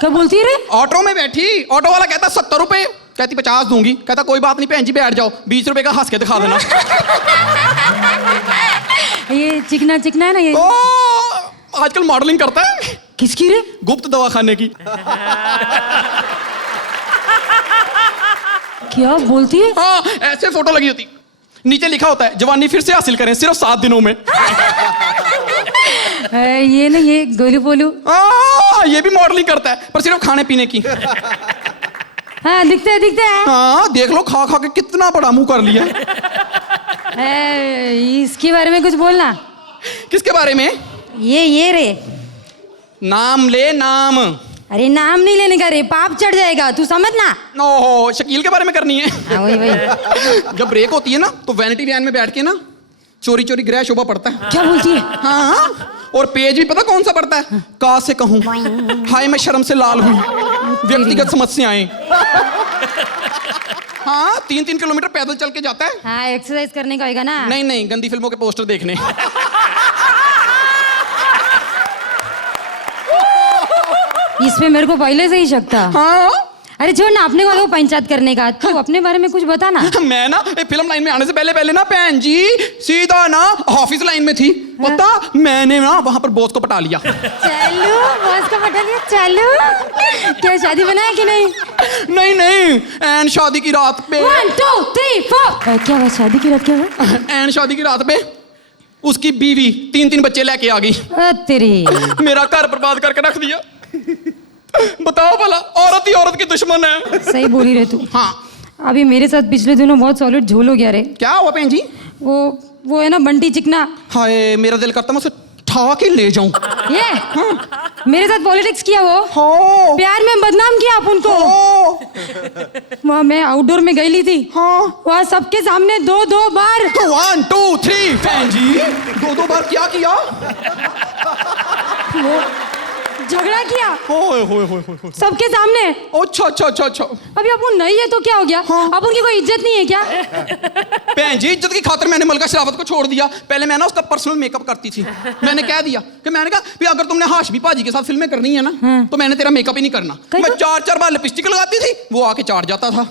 क्या बोलती है रे? ऑटो में बैठी, ऑटो वाला कहता 70 रुपए, कहती 50 दूंगी, कहता कोई बात नहीं भैन जी बैठ जाओ, 20 रुपए का हंस के दिखा देना। ये चिकना चिकना है ना ये। आजकल मॉडलिंग करता है। किसकी रे? गुप्त दवाखाने की। क्या बोलती है? हाँ, ऐसे फोटो लगी होती, नीचे लिखा होता है जवानी फिर से हासिल करें सिर्फ 7 दिनों में। ये ना ये गोलू बोलू। ये भी मॉडलिंग करता है पर सिर्फ खाने पीने की। हाँ दिखते हैं। हाँ देख लो, खा खा के कितना बड़ा मुंह कर लिया। इसके बारे में कुछ बोलना। किसके बारे में? ये रे। नाम ले, नाम। अरे नाम नहीं लेने का रे, पाप चढ़ जाएगा, तू समझ ना। ओहो, शकील के बारे में करनी है। हाँ वही। जब ब्रेक होती है ना तो वैनिटी वैन में बैठ के ना चोरी चोरी गृह शोभा पड़ता है। क्या बोलती है? हाँ, और पेज भी पता कौन सा पड़ता है? का से कहूं, हाय मैं शर्म से लाल हुई, व्यक्तिगत समस्याएं। हाँ 3-3 किलोमीटर पैदल चल के जाता है। हाँ एक्सरसाइज करने का होगा ना। नहीं नहीं, गंदी फिल्मों के पोस्टर देखने। इसमें मेरे को पहले से ही शक था। हाँ अरे छोड़ ना, अपने को पंचायत करने का, तू अपने बारे में कुछ बता ना। मैं ना फिल्म लाइन में आने से पहले ना बहन जी सीधा ना ऑफिस लाइन में थी। पता मैंने ना वहां पर बॉस को पटा लिया। चलो बॉस को पटा लिया, चलो। क्या शादी बनाया कि नहीं? नहीं नहीं, एंड शादी की रात पे 1 2 3 4 क्या हुआ? शादी की रात क्या हुआ? एंड शादी की रात पे उसकी बीवी 3-3 बच्चे लेके आ गई। तेरी मेरा घर बर्बाद करके रख दिया। बताओ भला, औरत ही औरत की दुश्मन है। सही बोली रे तू। हाँ अभी मेरे साथ पिछले दिनों बहुत सॉलिड झोल हो गया रे। क्या हुआ बहन जी? वो है ना बंटी चिकना। हाय मेरा दिल करता मैं उसे ठा के ले जाऊं। ये मेरे साथ पॉलिटिक्स किया वो। प्यार में बदनाम किया आप उनको। वहाँ मैं आउटडोर में गई थी। वहाँ सबके सामने 2-2 बार 1 2 3 बहन जी 2-2 बार क्या किया? झगड़ा किया हो सबके सामने। अच्छा। अभी अपन नहीं है तो क्या हो गया? अपन की कोई इज्जत नहीं है क्या? बहन जी इज्जत की खातिर मैंने मलका शरावत को छोड़ दिया। पहले मैं ना उसका पर्सनल मेकअप करती थी। मैंने कह दिया कि मैंने कहा भी अगर तुमने हाशमी पाजी के साथ फिल्में करनी है ना तो मैंने तेरा मेकअप ही नहीं करना। मैं 4-4 बार लिपस्टिक लगाती थी, वो आके चाट जाता था।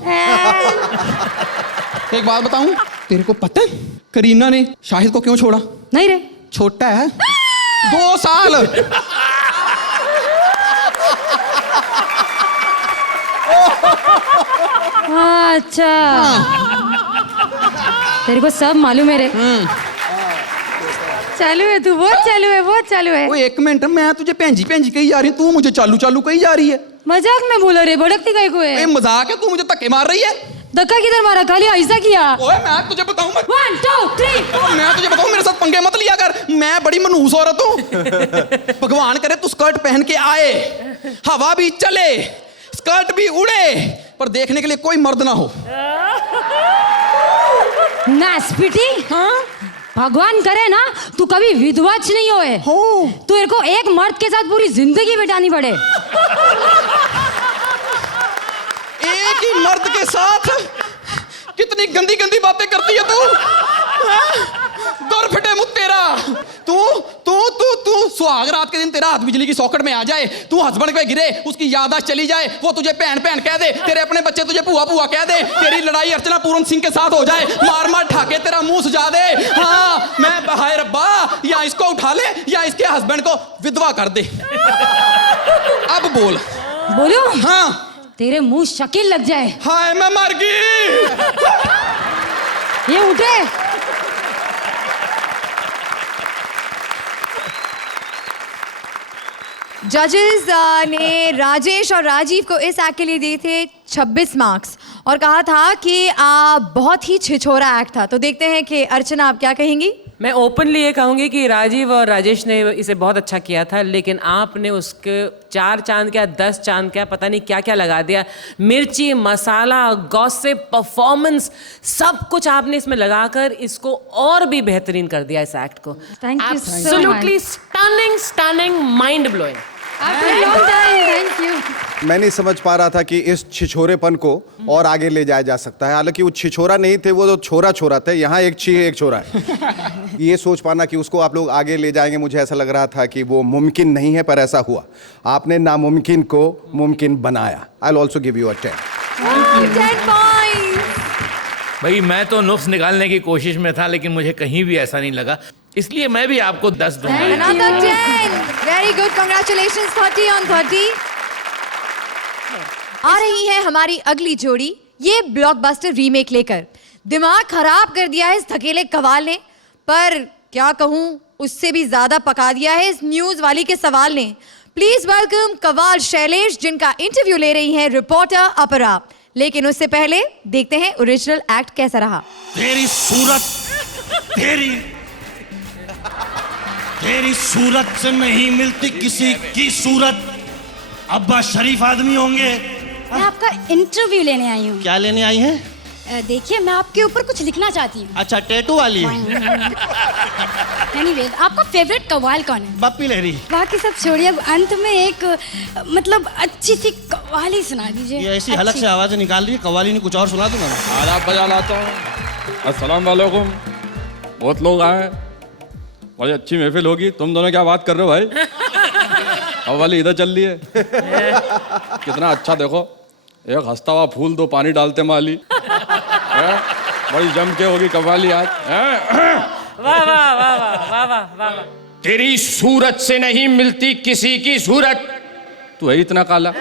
एक बात बताऊं, तेरे को पता है करीना ने शाहिद को क्यों छोड़ा? नहीं रे, छोटा है 2 साल। अच्छा तेरे को सब मालूम है रे। चालू है तू, बहुत चालू है। ओए 1 मिनट, मैं तुझे भैंजी कही जा रही है, तू मुझे चालू कही जा रही है। मजाक में बोला रे, भड़कती काहे को है? मजाक है, तू मुझे धक्के मार रही है। धक्का किधर मारा? खाली ऐसा किया। ओए मैं तुझे बताऊं 1 2 3 मैं तुझे बताऊं, मेरे साथ पंगे मत लिया कर। मैं बड़ी मनहूस औरत हूं। भगवान करे तू स्कर्ट पहन के आए, हवा भी चले, स्कर्ट भी उड़े, पर देखने के लिए कोई मर्द ना हो। नास्पिटी। हाँ? भगवान करे ना तू कभी विधवाच नहीं होए। तू तेरे को एक मर्द के साथ पूरी जिंदगी बितानी पड़े। एक ही मर्द के साथ कितनी गंदी गंदी बातें करती है तू। दर फटे मुझ तेरा। तू सुहाग रात के दिन तेरा हाथ बिजली की सॉकेट में आ जाए, तू हस्बैंड पे गिरे, उसकी याददाश्त चली जाए, वो तुझे बहन कह दे, तेरे अपने बच्चे तुझे पुआ कह दे, तेरी लड़ाई अर्चना पूरन सिंह के साथ हो जाए, मार ठाके तेरा मुंह सुझा दे। हाँ मैं हाय रब्बा, या इसको उठा ले या इसके हस्बैंड को विधवा कर दे। अब बोलो। हाँ तेरे मुंह शकील लग जाए। हाय मैं मर गई। ये उठे। जजेस ने राजेश और राजीव को इस एक्ट के लिए दिए थे 26 मार्क्स और कहा था कि बहुत ही छिछोरा एक्ट था। तो देखते हैं कि अर्चना आप क्या कहेंगी। मैं ओपनली ये कहूँगी कि राजीव और राजेश ने इसे बहुत अच्छा किया था, लेकिन आपने उसके 4 चांद क्या 10 चांद क्या पता नहीं क्या क्या लगा दिया। मिर्ची, मसाला, गॉसिप, परफॉर्मेंस, सब कुछ आपने इसमें लगाकर इसको और भी बेहतरीन कर दिया इस एक्ट को। Thank you so much. Absolutely stunning, mind blowing. Thank you. मैं नहीं समझ पा रहा था कि इस छिछोरेपन को और आगे ले जाया जा सकता है। हालांकि वो छिछोरा नहीं थे, वो तो छोरा थे। यहाँ एक छोरा है। ये सोच पाना कि उसको आप लोग आगे ले जाएंगे, मुझे ऐसा लग रहा था कि वो मुमकिन नहीं है, पर ऐसा हुआ। आपने नामुमकिन को मुमकिन बनाया। I will also give you अ 10 भाई मैं तो नुक्स निकालने की कोशिश में था, लेकिन मुझे कहीं भी ऐसा नहीं लगा, इसलिए मैं भी आपको 10 दूंगा। Another 10. Very good. Congratulations. 30 on 30. आ रही है हमारी अगली जोड़ी ये ब्लॉकबस्टर रीमेक लेकर। दिमाग खराब कर दिया है इस थकेले कवाल ने, पर क्या कहूं उससे भी ज्यादा पका दिया है इस न्यूज वाली के सवाल ने। प्लीज वेलकम कवाल शैलेश, जिनका इंटरव्यू ले रही हैं रिपोर्टर अपरा। लेकिन उससे पहले देखते हैं ओरिजिनल एक्ट कैसा रहा। तेरी सूरत से नहीं मिलती किसी की सूरत। अब्बा शरीफ आदमी होंगे। मैं आपका इंटरव्यू लेने आई हूँ। क्या लेने आई हैं? देखिए मैं आपके ऊपर कुछ लिखना चाहती हूँ। अच्छा टैटू वाली एनीवेज, आपका फेवरेट कव्वाल कौन है? बप्पी लहरी। बाकी सब छोड़िए, अब अंत में एक मतलब अच्छी सी कव्वाली सुना दीजिए। ये ऐसी हलक से आवाजें निकाल रही है, कव्वाली नहीं कुछ और सुना दूंगा मैं। आदाब बजा लाता हूँ। अस्सलाम वालेकुम। बहुत लोग आए, बड़ी अच्छी महफिल होगी। तुम दोनों क्या बात कर रहे हो भाई? कव्वाली इधर चल रही है। कितना अच्छा, देखो एक हंसता हुआ फूल, दो पानी डालते माली। बड़ी जम के होगी कव्वाली आज। वाह वाह वाह वाह वाह वाह वाह। तेरी सूरत से नहीं मिलती किसी की सूरत। तू है इतना काला।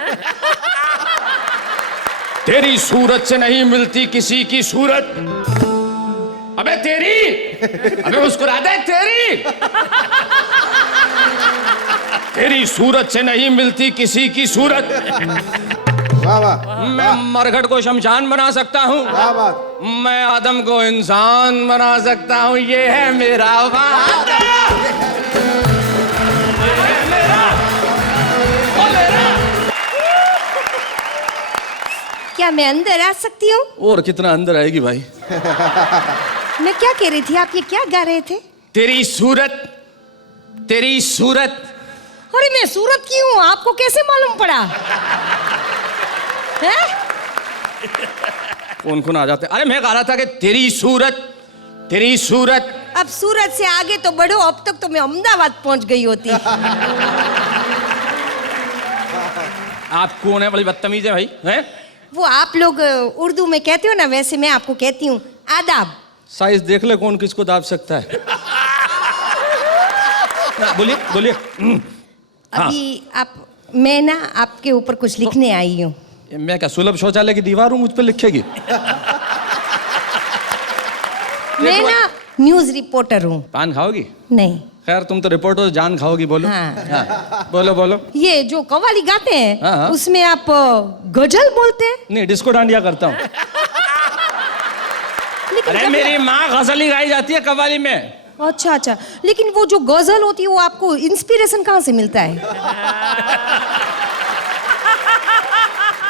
तेरी सूरत से नहीं मिलती किसी की सूरत। अबे तेरी, अबे मुस्कुरा दे तेरी। तेरी सूरत से नहीं मिलती किसी की सूरत। वाह वाह। मैं मरघट को शमशान बना सकता हूँ, मैं आदम को इंसान बना सकता हूँ। ये है मेरा वादा। क्या मैं अंदर आ सकती हूँ? और कितना अंदर आएगी भाई? मैं क्या कह रही थी, आप ये क्या गा रहे थे? तेरी सूरत, तेरी सूरत। अरे मैं सूरत की हूँ, आपको कैसे मालूम पड़ा? हैं? कौन कौन आ जाते? अरे मैं गा रहा था कि तेरी सूरत, तेरी सूरत। अब सूरत से आगे तो बढ़ो, अब तक तो मैं अहमदाबाद पहुंच गई होती। आप कौन है? बड़ी बदतमीज है भाई। हैं? वो आप लोग उर्दू में कहते हो ना, वैसे मैं आपको कहती हूँ आदाब। साइज देख ले कौन किसको दाब सकता है। बोलिए बोलिए। अभी आप, मैं ना आपके ऊपर कुछ लिखने आई हूँ। मैं क्या सुलभ शौचालय की दीवार हूँ मुझ पर लिखेगी? मैं ना न्यूज रिपोर्टर हूँ। पान खाओगी? नहीं। खैर तुम तो रिपोर्टर, जान खाओगी। बोलो। हाँ। बोलो बोलो। ये जो कव्वाली गाते हैं, हाँ। उसमें आप गजल बोलते हैं? नहीं, डिस्को डांडिया करता हूँ। अरे मेरी माँ गजल ही गाई जाती है कव्वाली में। अच्छा अच्छा, लेकिन वो जो गजल होती है वो आपको इंस्पिरेशन कहाँ से मिलता है?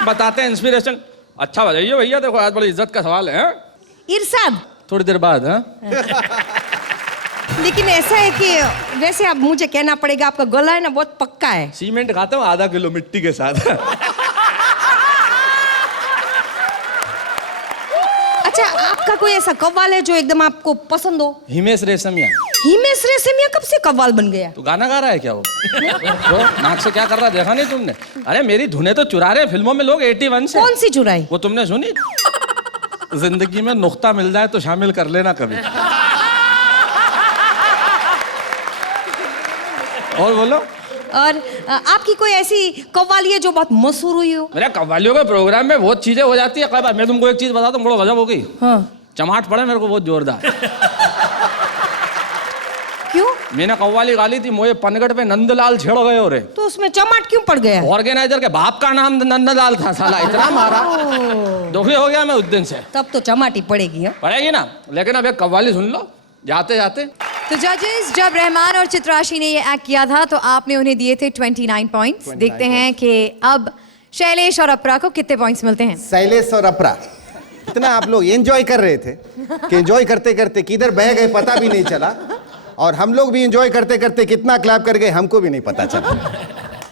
बताते हैं इंस्पिरेशन। अच्छा बताइए भैया, देखो आज बड़ी इज्जत का सवाल है। इरशाद। थोड़ी देर बाद। हाँ लेकिन ऐसा है कि वैसे अब मुझे कहना पड़ेगा, आपका गला है ना बहुत पक्का है। सीमेंट खाता हूँ आधा किलो मिट्टी के साथ। अच्छा, आपका कोई ऐसा कव्वाल है जो एकदम आपको पसंद हो? हिमेश रेशमिया। हिमेश रेशमिया कब से कव्वाल बन गया? तो गाना गा रहा है क्या वो? नाक से क्या कर रहा है देखा नहीं तुमने? अरे मेरी धुनें तो चुरा रहे हैं फिल्मों में लोग 81 से। कौन सी चुराई? वो तुमने सुनी? जिंदगी में नुक्ता मिल जाए तो शामिल कर लेना कभी। और बोलो। और आपकी कोई ऐसी कव्वाली है जो बहुत मशहूर हुई हो? मेरे कव्वालियों के प्रोग्राम में बहुत चीजें हो जाती है। कई बार मैं तुमको एक चीज बताता हूँ, बड़ा गजब हो गई। हाँ। चमाट पड़े मेरे को बहुत जोरदार। क्यों? मैंने कव्वाली गाली थी, मोए पनगढ़ पे नंदलाल छेड़ गए हो रे। तो उसमें चमाट क्यों पड़ गया? ऑर्गेनाइजर के बाप का नाम नंदलाल था, साला इतना मारा दुखी हो गया मैं उस दिन से। तब तो चमाट ही पड़ेगी। पड़ेगी ना, लेकिन अब एक कव्वाली सुन लो जाते जाते। तो जजेस, जब रहमान और चित्राशी ने ये एक्ट किया था तो आपने उन्हें दिए थे 29 पॉइंट्स। देखते हैं कि अब शैलेश और अपरा को कितने पॉइंट्स मिलते हैं। शैलेश और अपरा इतना आप लोग एंजॉय कर रहे थे कि एंजॉय करते करते किधर बह गए पता भी नहीं चला, और हम लोग भी एंजॉय करते करते कितना क्लैप कर गए हमको भी नहीं पता चला।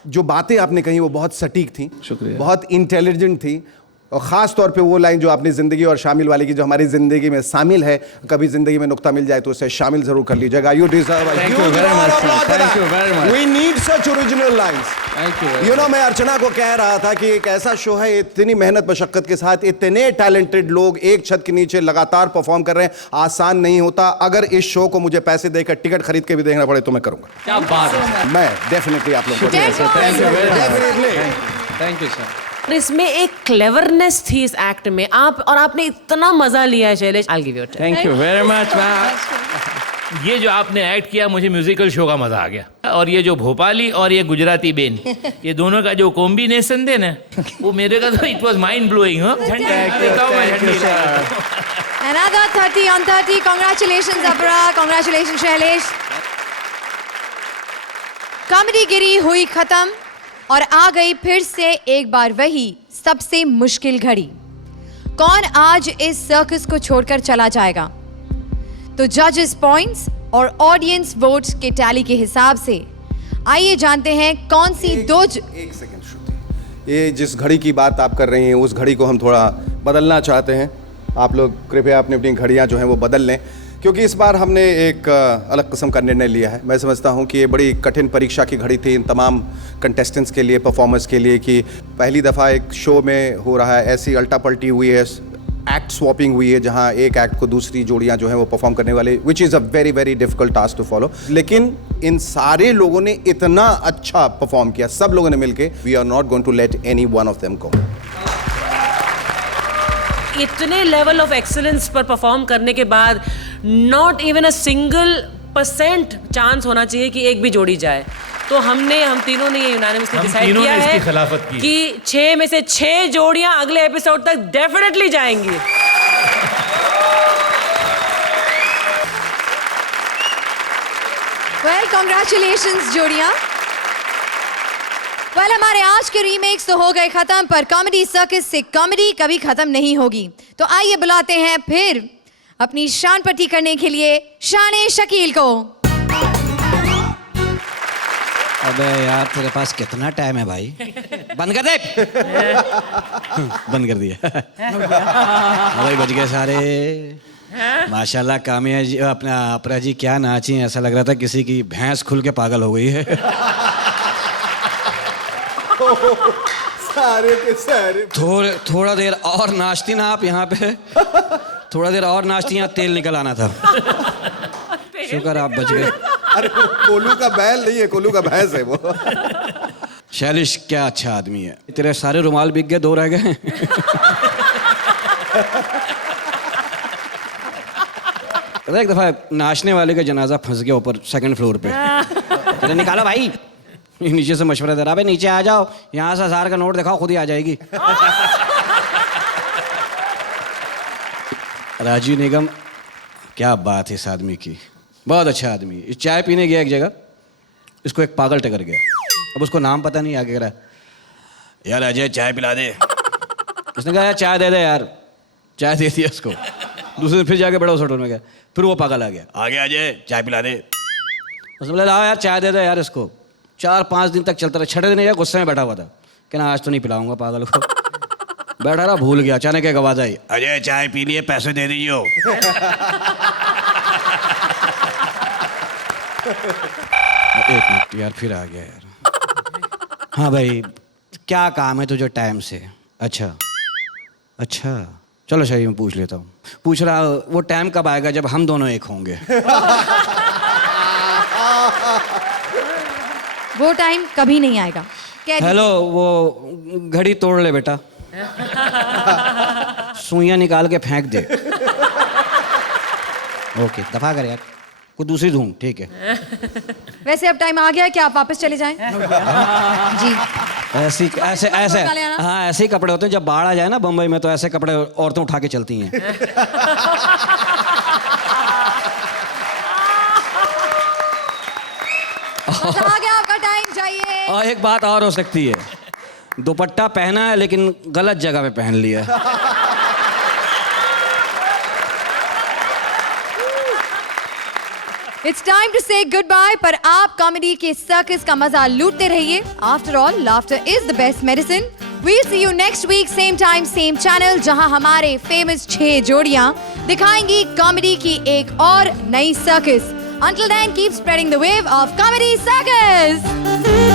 जो बातें आपने कही वो बहुत सटीक थी, शुक्रिया, बहुत इंटेलिजेंट थी, और ख़ास तौर पे वो लाइन जो आपने ज़िंदगी और शामिल वाली की, जो हमारी ज़िंदगी में शामिल है, कभी ज़िंदगी में नुक्ता मिल जाए तो उसे शामिल ज़रूर कर लीजिएगा। You deserve, thank you very much, thank you very much. We need such original lines. Thank you. You know, मैं अर्चना को कह रहा था कि एक ऐसा शो है, इतनी मेहनत मशक्कत के साथ इतने टैलेंटेड लोग एक छत के नीचे लगातार परफॉर्म कर रहे हैं, आसान नहीं होता। अगर इस शो को मुझे पैसे देकर टिकट खरीद के भी देखना पड़े तो मैं करूंगा। क्या बात है। मैं डेफिनेटली आप लोगों को थैंक यू सर। और इसमें एक क्लेवरनेस थी इस एक्ट में, आप और आपने इतना मजा लिया है Shailesh. I'll give you a 10. Thank you very much ma'am. ये जो आपने एक्ट किया, मुझे म्यूजिकल शो का मजा आ गया। और ये जो भोपाली और ये गुजराती बेन, ये दोनों का जो कॉम्बिनेशन थे ना, वो मेरे का तो it was mind blowing. Another 30 on 30. Congratulations अपरा, congratulations शैलेश। कॉमेडी गिरी हुई खत्म और आ गई फिर से एक बार वही सबसे मुश्किल घड़ी। कौन आज इस सर्कस को छोड़कर चला जाएगा? तो जजेस पॉइंट्स और ऑडियंस वोट्स के टैली के हिसाब से आइए जानते हैं कौन सी एक सेकंड श्रुति, ये जिस घड़ी की बात आप कर रही हैं उस घड़ी को हम थोड़ा बदलना चाहते हैं। आप लोग कृपया अपनी अपनी घड़ियां जो हैं वो बदल लें, क्योंकि इस बार हमने एक अलग किस्म का निर्णय लिया है। मैं समझता हूं कि ये बड़ी कठिन परीक्षा की घड़ी थी इन तमाम कंटेस्टेंट्स के लिए, परफॉर्मर्स के लिए, कि पहली दफ़ा एक शो में हो रहा है, ऐसी अल्टा पल्टी हुई है, एक्ट स्वॉपिंग हुई है, जहां एक एक्ट को दूसरी जोड़ियां जो हैं वो परफॉर्म करने वाले, which is a very very difficult task to follow. लेकिन इन सारे लोगों ने इतना अच्छा परफॉर्म किया, सब लोगों ने मिलकर, we are not going to let any one of them go. इतने लेवल ऑफ एक्सीलेंस पर परफॉर्म करने के बाद not even a single% chance होना चाहिए कि एक भी जोड़ी जाए। तो हम तीनों ने ये यूनानिमसली डिसाइड किया है खिलाफत की कि 6 में से 6 जोड़ियां अगले एपिसोड तक डेफिनेटली जाएंगी। Well, congratulations जोड़ियां। वेल, हमारे आज के रीमेक्स तो हो गए खत्म, पर कॉमेडी सर्कस से कॉमेडी कभी खत्म नहीं होगी। तो आइए बुलाते हैं फिर अपनी शान पट्टी करने के लिए शान शकील को। अबे यार, तेरे पास कितना टाइम है भाई? बंद कर दे। बंद कर दिया। भाई बच गए सारे। माशाल्लाह कामिया जी, अपना अपरा जी क्या नाची, ऐसा लग रहा था किसी की भैंस खुल के पागल हो गई है। सारे के सारे थोड़ा देर और नाचती ना आप यहाँ पे, थोड़ा देर और नाचती, यहाँ तेल निकल आना था। शुक्र आप बच गए। अरे वो कोलू का बैल नहीं है, कोलू का भैंस है वो। शैलिश क्या अच्छा आदमी है। तेरे सारे रुमाल बिक गए, 2 रह गए। एक दफा नाचने वाले का जनाजा फंस गया ऊपर 2nd फ्लोर पे। अरे निकालो भाई। नीचे से मशवरा दे रहा, भाई नीचे आ जाओ, यहाँ से 1000 का नोट दिखाओ, खुद ही आ जाएगी। राजीव निगम, क्या बात है इस आदमी की, बहुत अच्छा आदमी। इस चाय पीने गया एक जगह, इसको एक पागल टकर गया। अब उसको नाम पता नहीं, आगे कह रहा यार अजय चाय पिला दे। उसने कहा यार चाय दे दे यार, चाय दे दिया उसको। दूसरे दिन फिर जाके बड़ा उस होटल में गया, फिर वो पागल आ गया, आगे अजय चाय पिला दे। उसने बोला हाँ यार चाय दे दे यार इसको। 4-5 दिन तक चलता रहा। 6ठे दिन गुस्से में बैठा हुआ था, कहना आज तो नहीं पिलाऊंगा पागल को। बैठा रहा, भूल गया। अचानक एक आवाज आई, अजय चाय पी लिए, पैसे दे दीजिए। एक मिनट यार, फिर आ गया यार। हाँ भाई, क्या काम है तुझे टाइम से? अच्छा, चलो सही, मैं पूछ लेता हूँ। पूछ रहा वो टाइम कब आएगा जब हम दोनों एक होंगे? वो टाइम कभी नहीं आएगा। हेलो, वो घड़ी तोड़ ले बेटा, सुइयां निकाल के फेंक दे। ओके, दफा कर यार, कोई दूसरी ढूंढ। ठीक है। वैसे अब टाइम आ गया है कि आप वापस चले जाएं? जी। ऐसे हाँ, ऐसे ही कपड़े होते हैं। जब बाढ़ आ जाए ना बम्बई में, तो ऐसे कपड़े औरतें उठा के चलती हैं। आ गया आपका टाइम, जाइए। और एक बात और हो सकती है, दुपट्टा पहना है लेकिन गलत जगह पे पहन लिया। It's time to say goodbye, पर आप कॉमेडी के सर्कस का मजा लूटते रहिए। After all, laughter is the best medicine. We'll see you next week, same time, same channel, जहां हमारे फेमस 6 जोड़ियां दिखाएंगी कॉमेडी की एक और नई circus. Until then, keep spreading the wave of comedy circus.